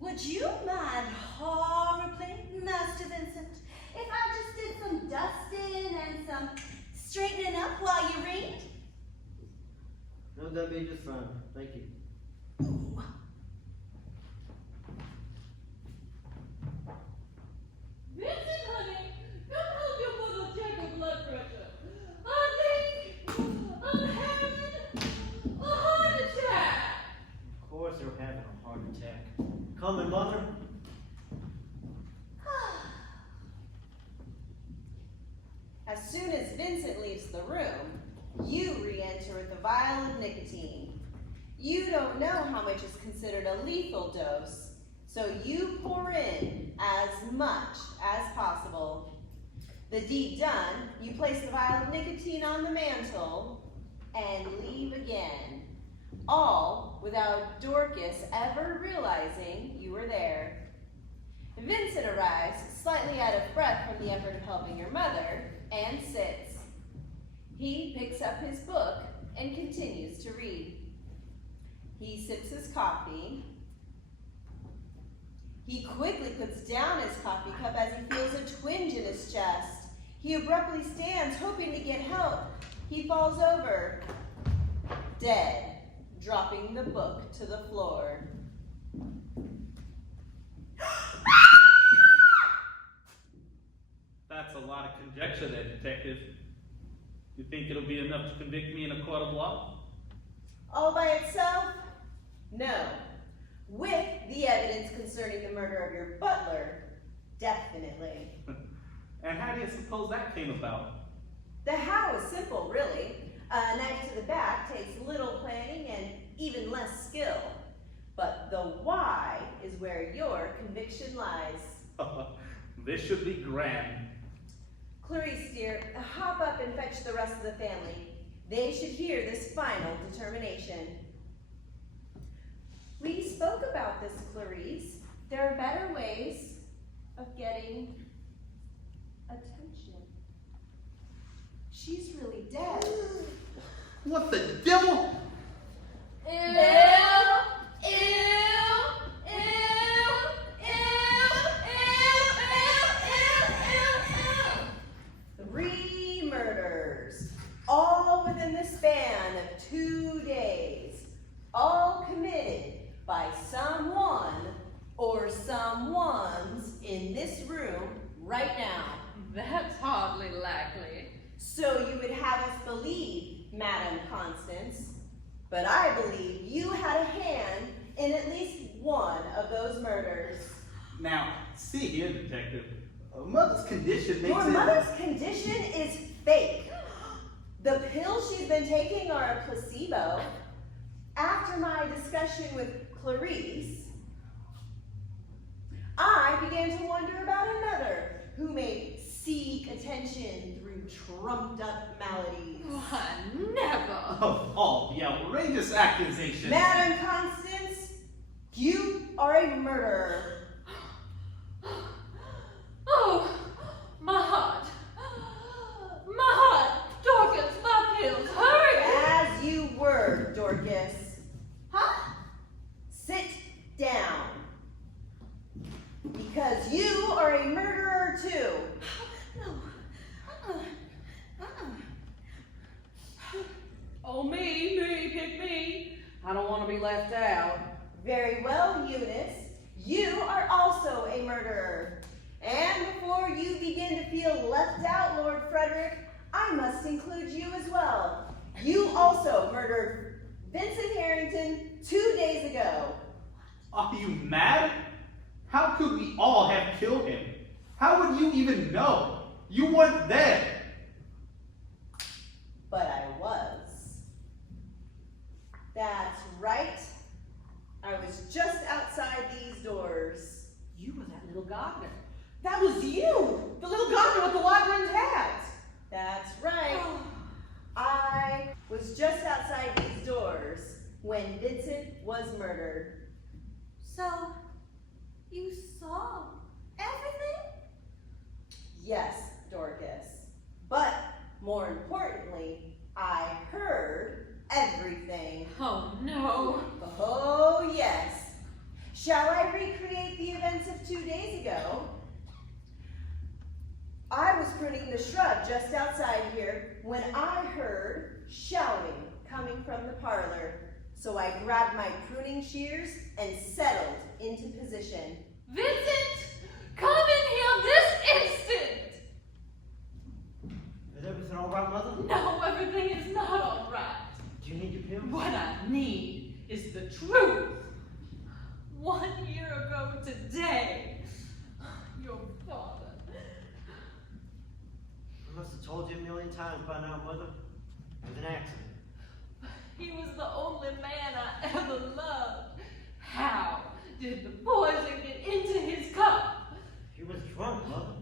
Would you mind horribly, Master Vincent, if I just did some dusting and some straightening up while you read? No, that'd be just fine. Thank you. Ooh. Vincent, honey, come help your mother check her blood pressure. I think I'm having a heart attack. Of course they're having a heart attack. Coming, mother? As soon as Vincent leaves the room, you re-enter with a vial of nicotine. You don't know how much is considered a lethal dose, so you pour in as much as possible. The deed done, you place the vial of nicotine on the mantle and leave again, all without Dorcas ever realizing you were there. Vincent arrives, slightly out of breath from the effort of helping your mother, and sits. He picks up his book and continues to read. He sips his coffee. He quickly puts down his coffee cup as he feels a twinge in his chest. He abruptly stands, hoping to get help. He falls over, dead, dropping the book to the floor. That's a lot of conjecture there, Detective. You think it'll be enough to convict me in a court of law? All by itself? No. With the evidence concerning the murder of your butler, definitely. And how do you suppose that came about? The how is simple, really. A knife to the back takes little planning and even less skill. But the why is where your conviction lies. This should be grand. Clarice, dear, hop up and fetch the rest of the family. They should hear this final determination. We spoke about this, Clarice. There are better ways of getting attention. She's really dead. What the devil? Three murders, all within the span of 2 days, all committed by someone or someones in this room right now. That's hardly likely. So you would have us believe, Madam Constance, but I believe you had a hand in at least one of those murders. Now, see here, Detective. A mother's condition makes Your it... mother's condition is fake. The pills she's been taking are a placebo. After my discussion with Clarice, I began to wonder about another who may seek attention through trumped up maladies. Why, never. Of all the outrageous accusations. Madam Constance, you are a murderer. Oh, my heart. My heart. Dorcas, my pills, hurry. As you were, Dorcas. Huh? Sit down. Because you are a murderer too. No. Oh, me, pick me. I don't want to be left out. Very well, Eunice. You are also a murderer. And before you begin to feel left out, Lord Frederick, I must include you as well. You also murdered Vincent Harrington 2 days ago. Are you mad? How could we all have killed him? How would you even know? You weren't there. But I was. That's right. I was just outside these doors. You were that little gardener. That was you! The little gardener with the wide-brimmed hat! That's right. I was just outside these doors when Vincent was murdered. So, you saw everything? Yes, Dorcas. But more importantly, I heard everything. Oh, no. Oh, yes. Shall I recreate the events of 2 days ago? I was pruning the shrub just outside here when I heard shouting coming from the parlor. So I grabbed my pruning shears and settled into position. Vincent, come in here this instant. Is everything all right, Mother? No, everything is not all right. Do you need your pills? What I need is the truth. 1 year ago today, your father. I must have told you a million times by now, Mother. It was an accident. He was the only man I ever loved. How did the poison get into his cup? He was drunk, Mother.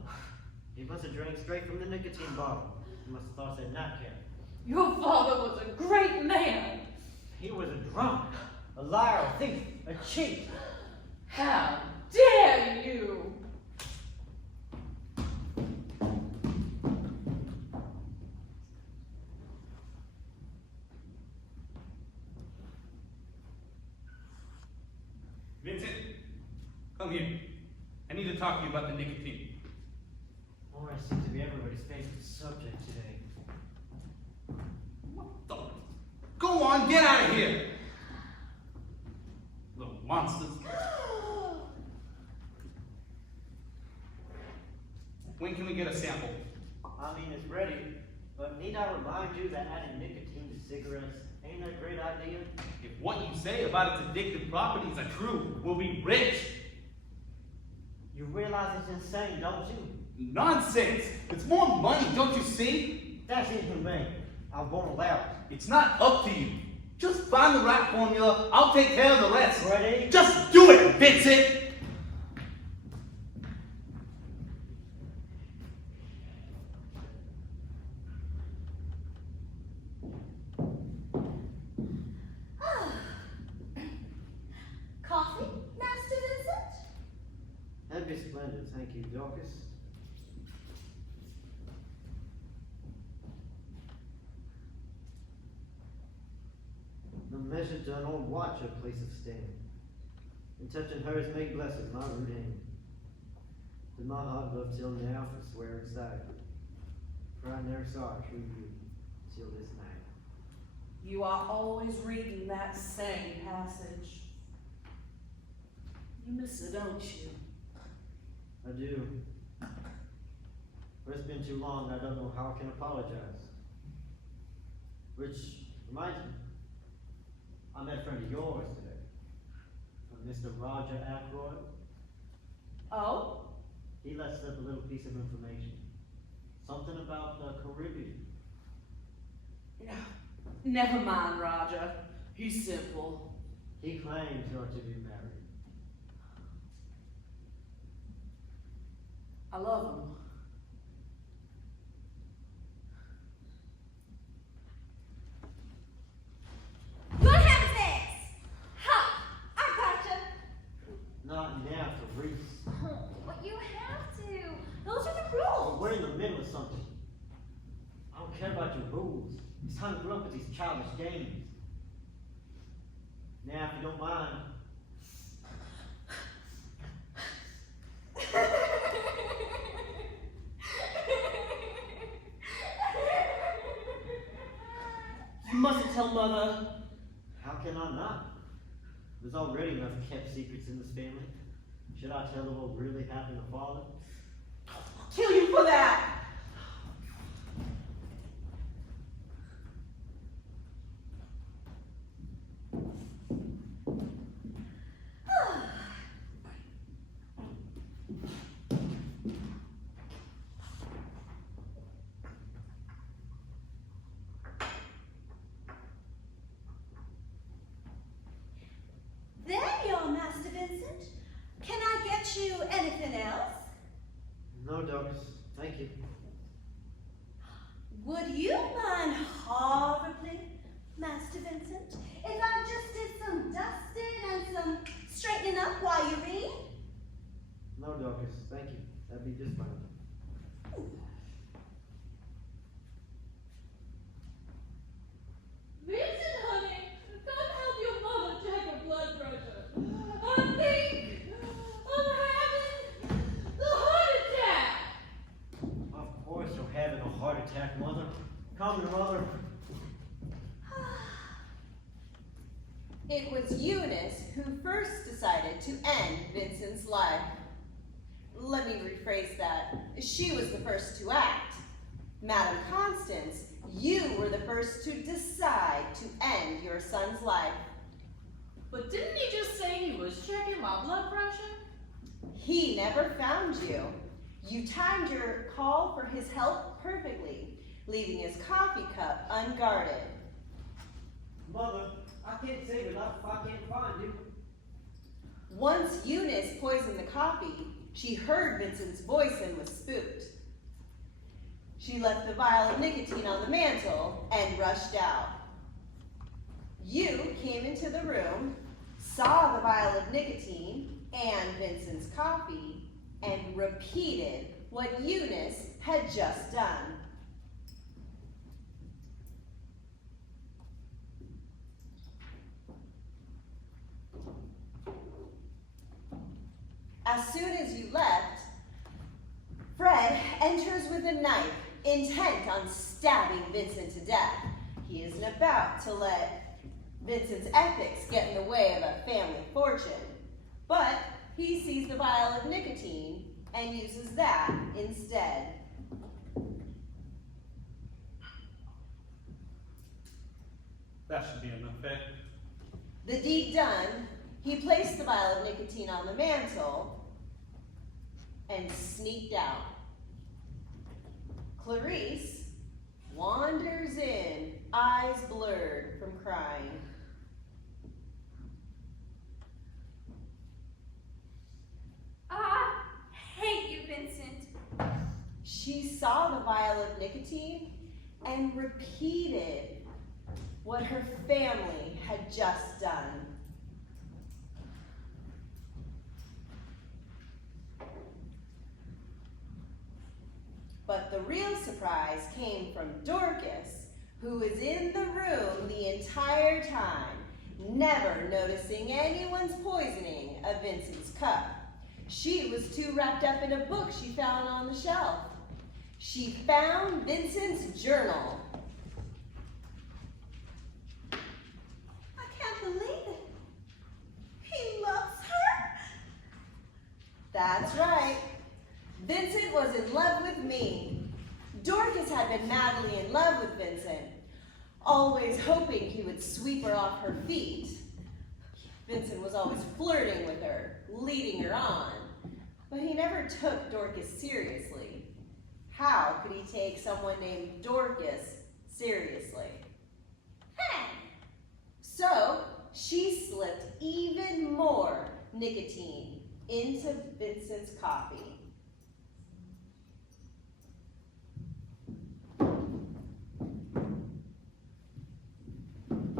He must have drank straight from the nicotine bottle. He must have thought that nightcap. Your father was a great man. He was a drunk, a liar, a thief, a cheat. How dare you? Vincent, come here. I need to talk to you about the nicotine. More seems to be everybody's favorite subject today. What the? Go on, get out of here! Little monsters. When can we get a sample? I mean, it's ready, but need I remind you that adding nicotine to cigarettes ain't a great idea? If what you say about its addictive properties are true, we'll be rich. You realize it's insane, don't you? Nonsense! It's more money, don't you see? That's inhumane. I won't allow it. It's not up to you. Just find the right formula, I'll take care of the rest. Ready? Just do it, Vincent! Coffee, Master Vincent? That'd be splendid, thank you, Dorcas. The measure done on watch a place of stand. And touching hers make blessed my rude hand. Did my heart love till now for swear inside. For I never saw a true beauty till this night. You are always reading that same passage. You miss it, don't you? I do. But it's been too long, I don't know how I can apologize. Which reminds me, I met a friend of yours today. Mr. Roger Ackroyd. Oh? He left us a little piece of information. Something about the Caribbean. Never mind, Roger. He's simple. He claims you're to be married. I love him. What happens next? Ha! I gotcha. Not now, Clarice. Oh, but you have to. Those are the rules. We're in the middle of something. I don't care about your rules. It's time to grow up with these childish games. Now, if you don't mind, You mustn't tell Mother. how can I not? There's already enough kept secrets in this family. Should I tell them what really happened to Father? I'll kill you for that. There you are, Master Vincent. Can I get you anything else? No, Dorcas. Thank you. Would you mind horribly, Master Vincent, if I just did some dusting and some straightening up while you read? No, Dorcas. Thank you. That'd be just fine. Vincent, honey, come help your mother check her blood pressure. I think I'm having the heart attack. Of course you're having a heart attack, Mother. Come here, Mother. It was Eunice who first decided to end Vincent's life. Let me rephrase that. She was the first to act. Madam Constance, you were the first to decide to end your son's life. But didn't he just say he was checking my blood pressure? He never found you. You timed your call for his help perfectly, leaving his coffee cup unguarded. Mother, I can't save it up if I can't find you. Once Eunice poisoned the coffee, she heard Vincent's voice and was spooked. She left the vial of nicotine on the mantel and rushed out. You came into the room, saw the vial of nicotine and Vincent's coffee, and repeated what Eunice had just done. As soon as you left, Fred enters with a knife, intent on stabbing Vincent to death. He isn't about to let Vincent's ethics get in the way of a family fortune, but he sees the vial of nicotine and uses that instead. That should be enough, eh? The deed done, he placed the vial of nicotine on the mantel and sneaked out. Clarice wanders in, eyes blurred from crying. I hate you, Vincent. She saw the vial of nicotine and repeated what her family had just done. But the real surprise came from Dorcas, who was in the room the entire time, never noticing anyone's poisoning of Vincent's cup. She was too wrapped up in a book she found on the shelf. She found Vincent's journal. I can't believe it. He loves her? That's right. Vincent was in love with me. Dorcas had been madly in love with Vincent, always hoping he would sweep her off her feet. Vincent was always flirting with her, leading her on, but he never took Dorcas seriously. How could he take someone named Dorcas seriously? Hey! So she slipped even more nicotine into Vincent's coffee.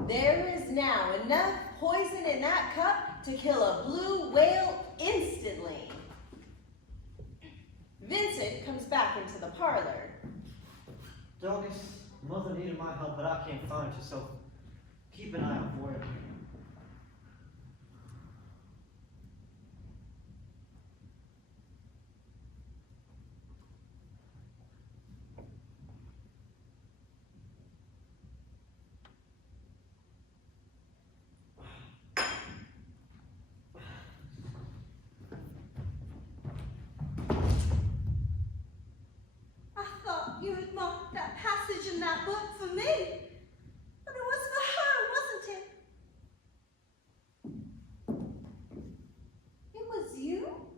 There is now enough poison in that cup to kill a blue whale instantly. Vincent comes back into the parlor. Dorcas, Mother needed my help, but I can't find you, so keep an eye out for her. I thought you had marked that passage in that book for me. But it was for her, wasn't it? It was you?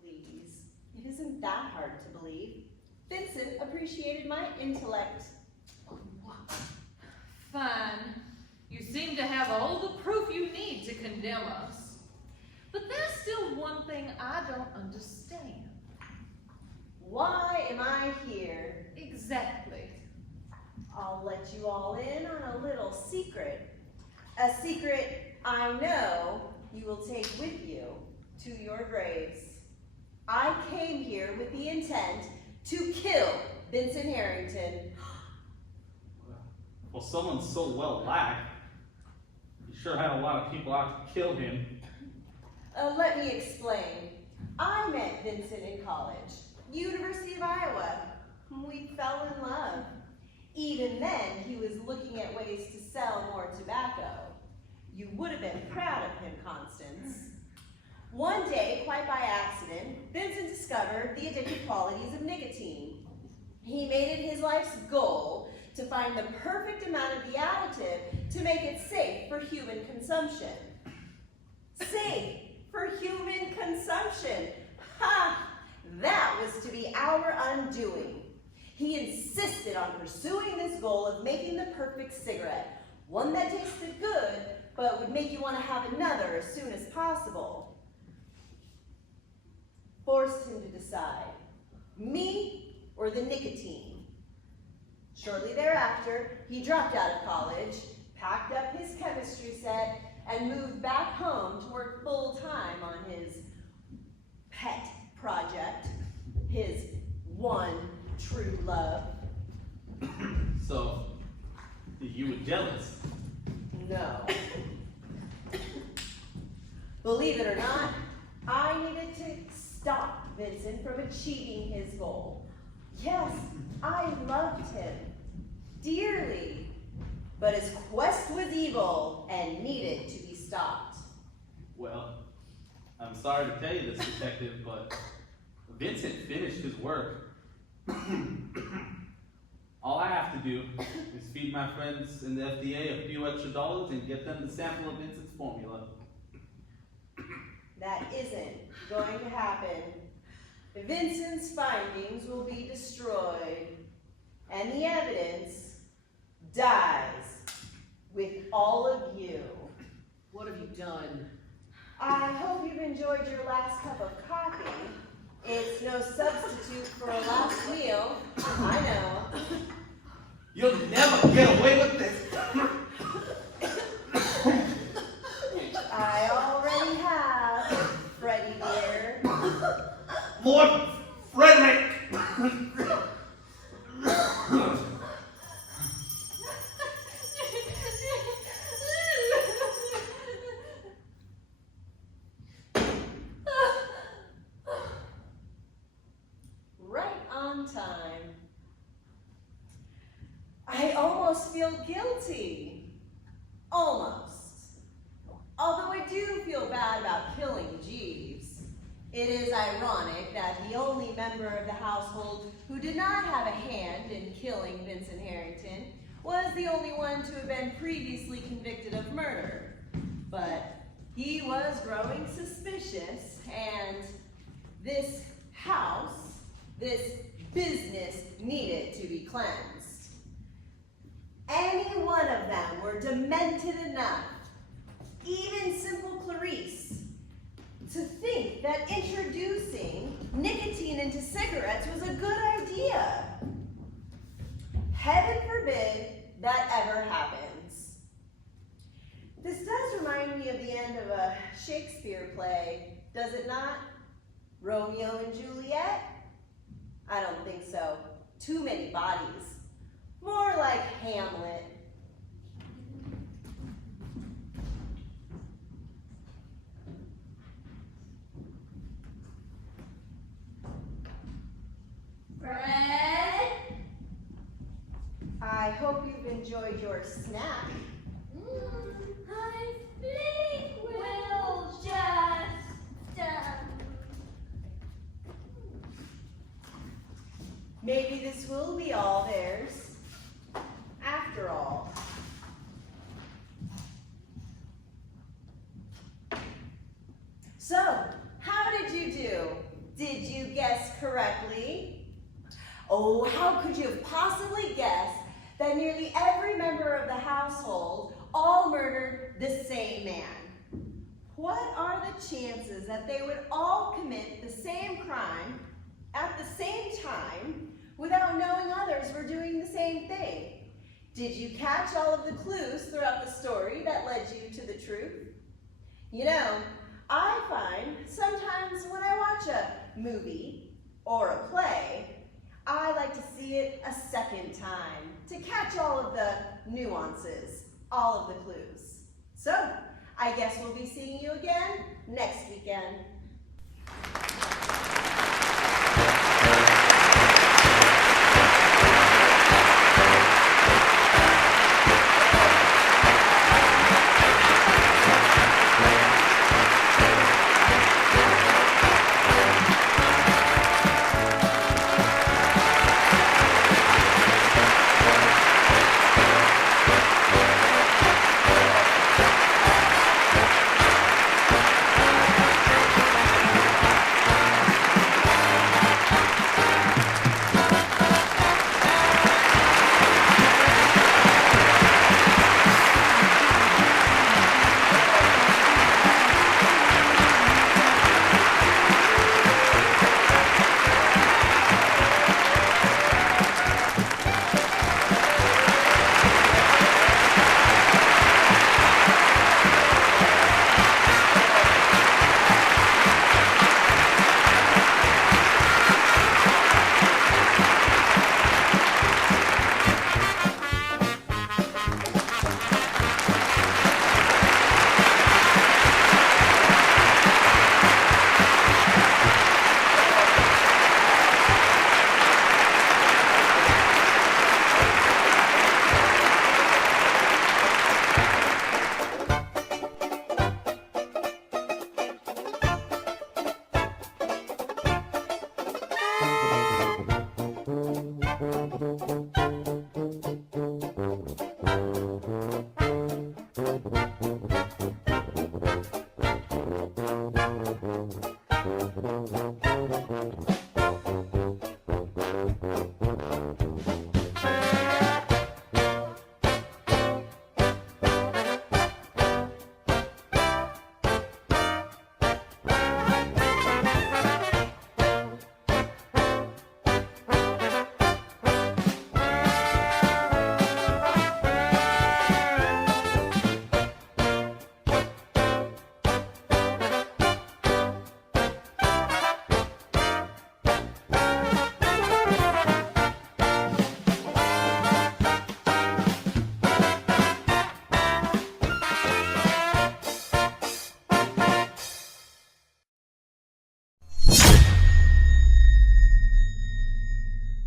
Please, it isn't that hard to believe. Vincent appreciated my intellect. Fine. You seem to have all the proof you need to condemn us. But there's still one thing I don't understand. Why am I here? Exactly. I'll let you all in on a little secret. A secret I know you will take with you to your graves. I came here with the intent to kill Vincent Harrington. Well, someone so well liked, he sure had a lot of people out to kill him. Let me explain. I met Vincent in college, University of Iowa. We fell in love. Even then, he was looking at ways to sell more tobacco. You would have been proud of him, Constance. One day, quite by accident, Vincent discovered the addictive qualities of nicotine. He made it his life's goal to find the perfect amount of the additive to make it safe for human consumption. Safe for human consumption. Ha! That was to be our undoing. He insisted on pursuing this goal of making the perfect cigarette, one that tasted good, but would make you want to have another as soon as possible. Forced him to decide, me or the nicotine. Shortly thereafter, he dropped out of college, packed up his chemistry set, and moved back home to work full-time on his pet project, his one true love. So, you were jealous? No. Believe it or not, I needed to stop Vincent from achieving his goal. Yes, I loved him dearly, but his quest was evil and needed to be stopped. Well, I'm sorry to tell you this, detective, but Vincent finished his work. All I have to do is feed my friends in the FDA a few extra dollars and get them the sample of Vincent's formula. That isn't going to happen. Vincent's findings will be destroyed, and the evidence dies with all of you. What have you done? I hope you've enjoyed your last cup of coffee. It's no substitute for a last meal, I know. You'll never get away with this. I already have, Freddie dear. Lord Frederick! Right on time. I almost feel guilty. Almost. Although I do feel bad about killing Jeeves. It is ironic that the only member of the household who did not have a hand in killing Vincent Harrington was the only one to have been previously convicted of murder. But he was growing suspicious, and this house, this business needed to be cleansed. Any one of them were demented enough, even simple Clarice, to think that introducing nicotine into cigarettes was a good idea. Heaven forbid that ever happens. This does remind me of the end of a Shakespeare play, does it not? Romeo and Juliet? I don't think so. Too many bodies. More like Hamlet. Fred? I hope you've enjoyed your snack. I think we'll just, Maybe this will be all theirs, after all. So, how did you do? Did you guess correctly? Oh, how could you have possibly guessed that nearly every member of the household all murdered the same man? What are the chances that they would all commit the same crime at the same time without knowing others were doing the same thing? Did you catch all of the clues throughout the story that led you to the truth? You know, I find sometimes when I watch a movie or a play, I like to see it a second time to catch all of the nuances, all of the clues. So, I guess we'll be seeing you again next weekend.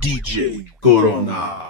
DJ Corona.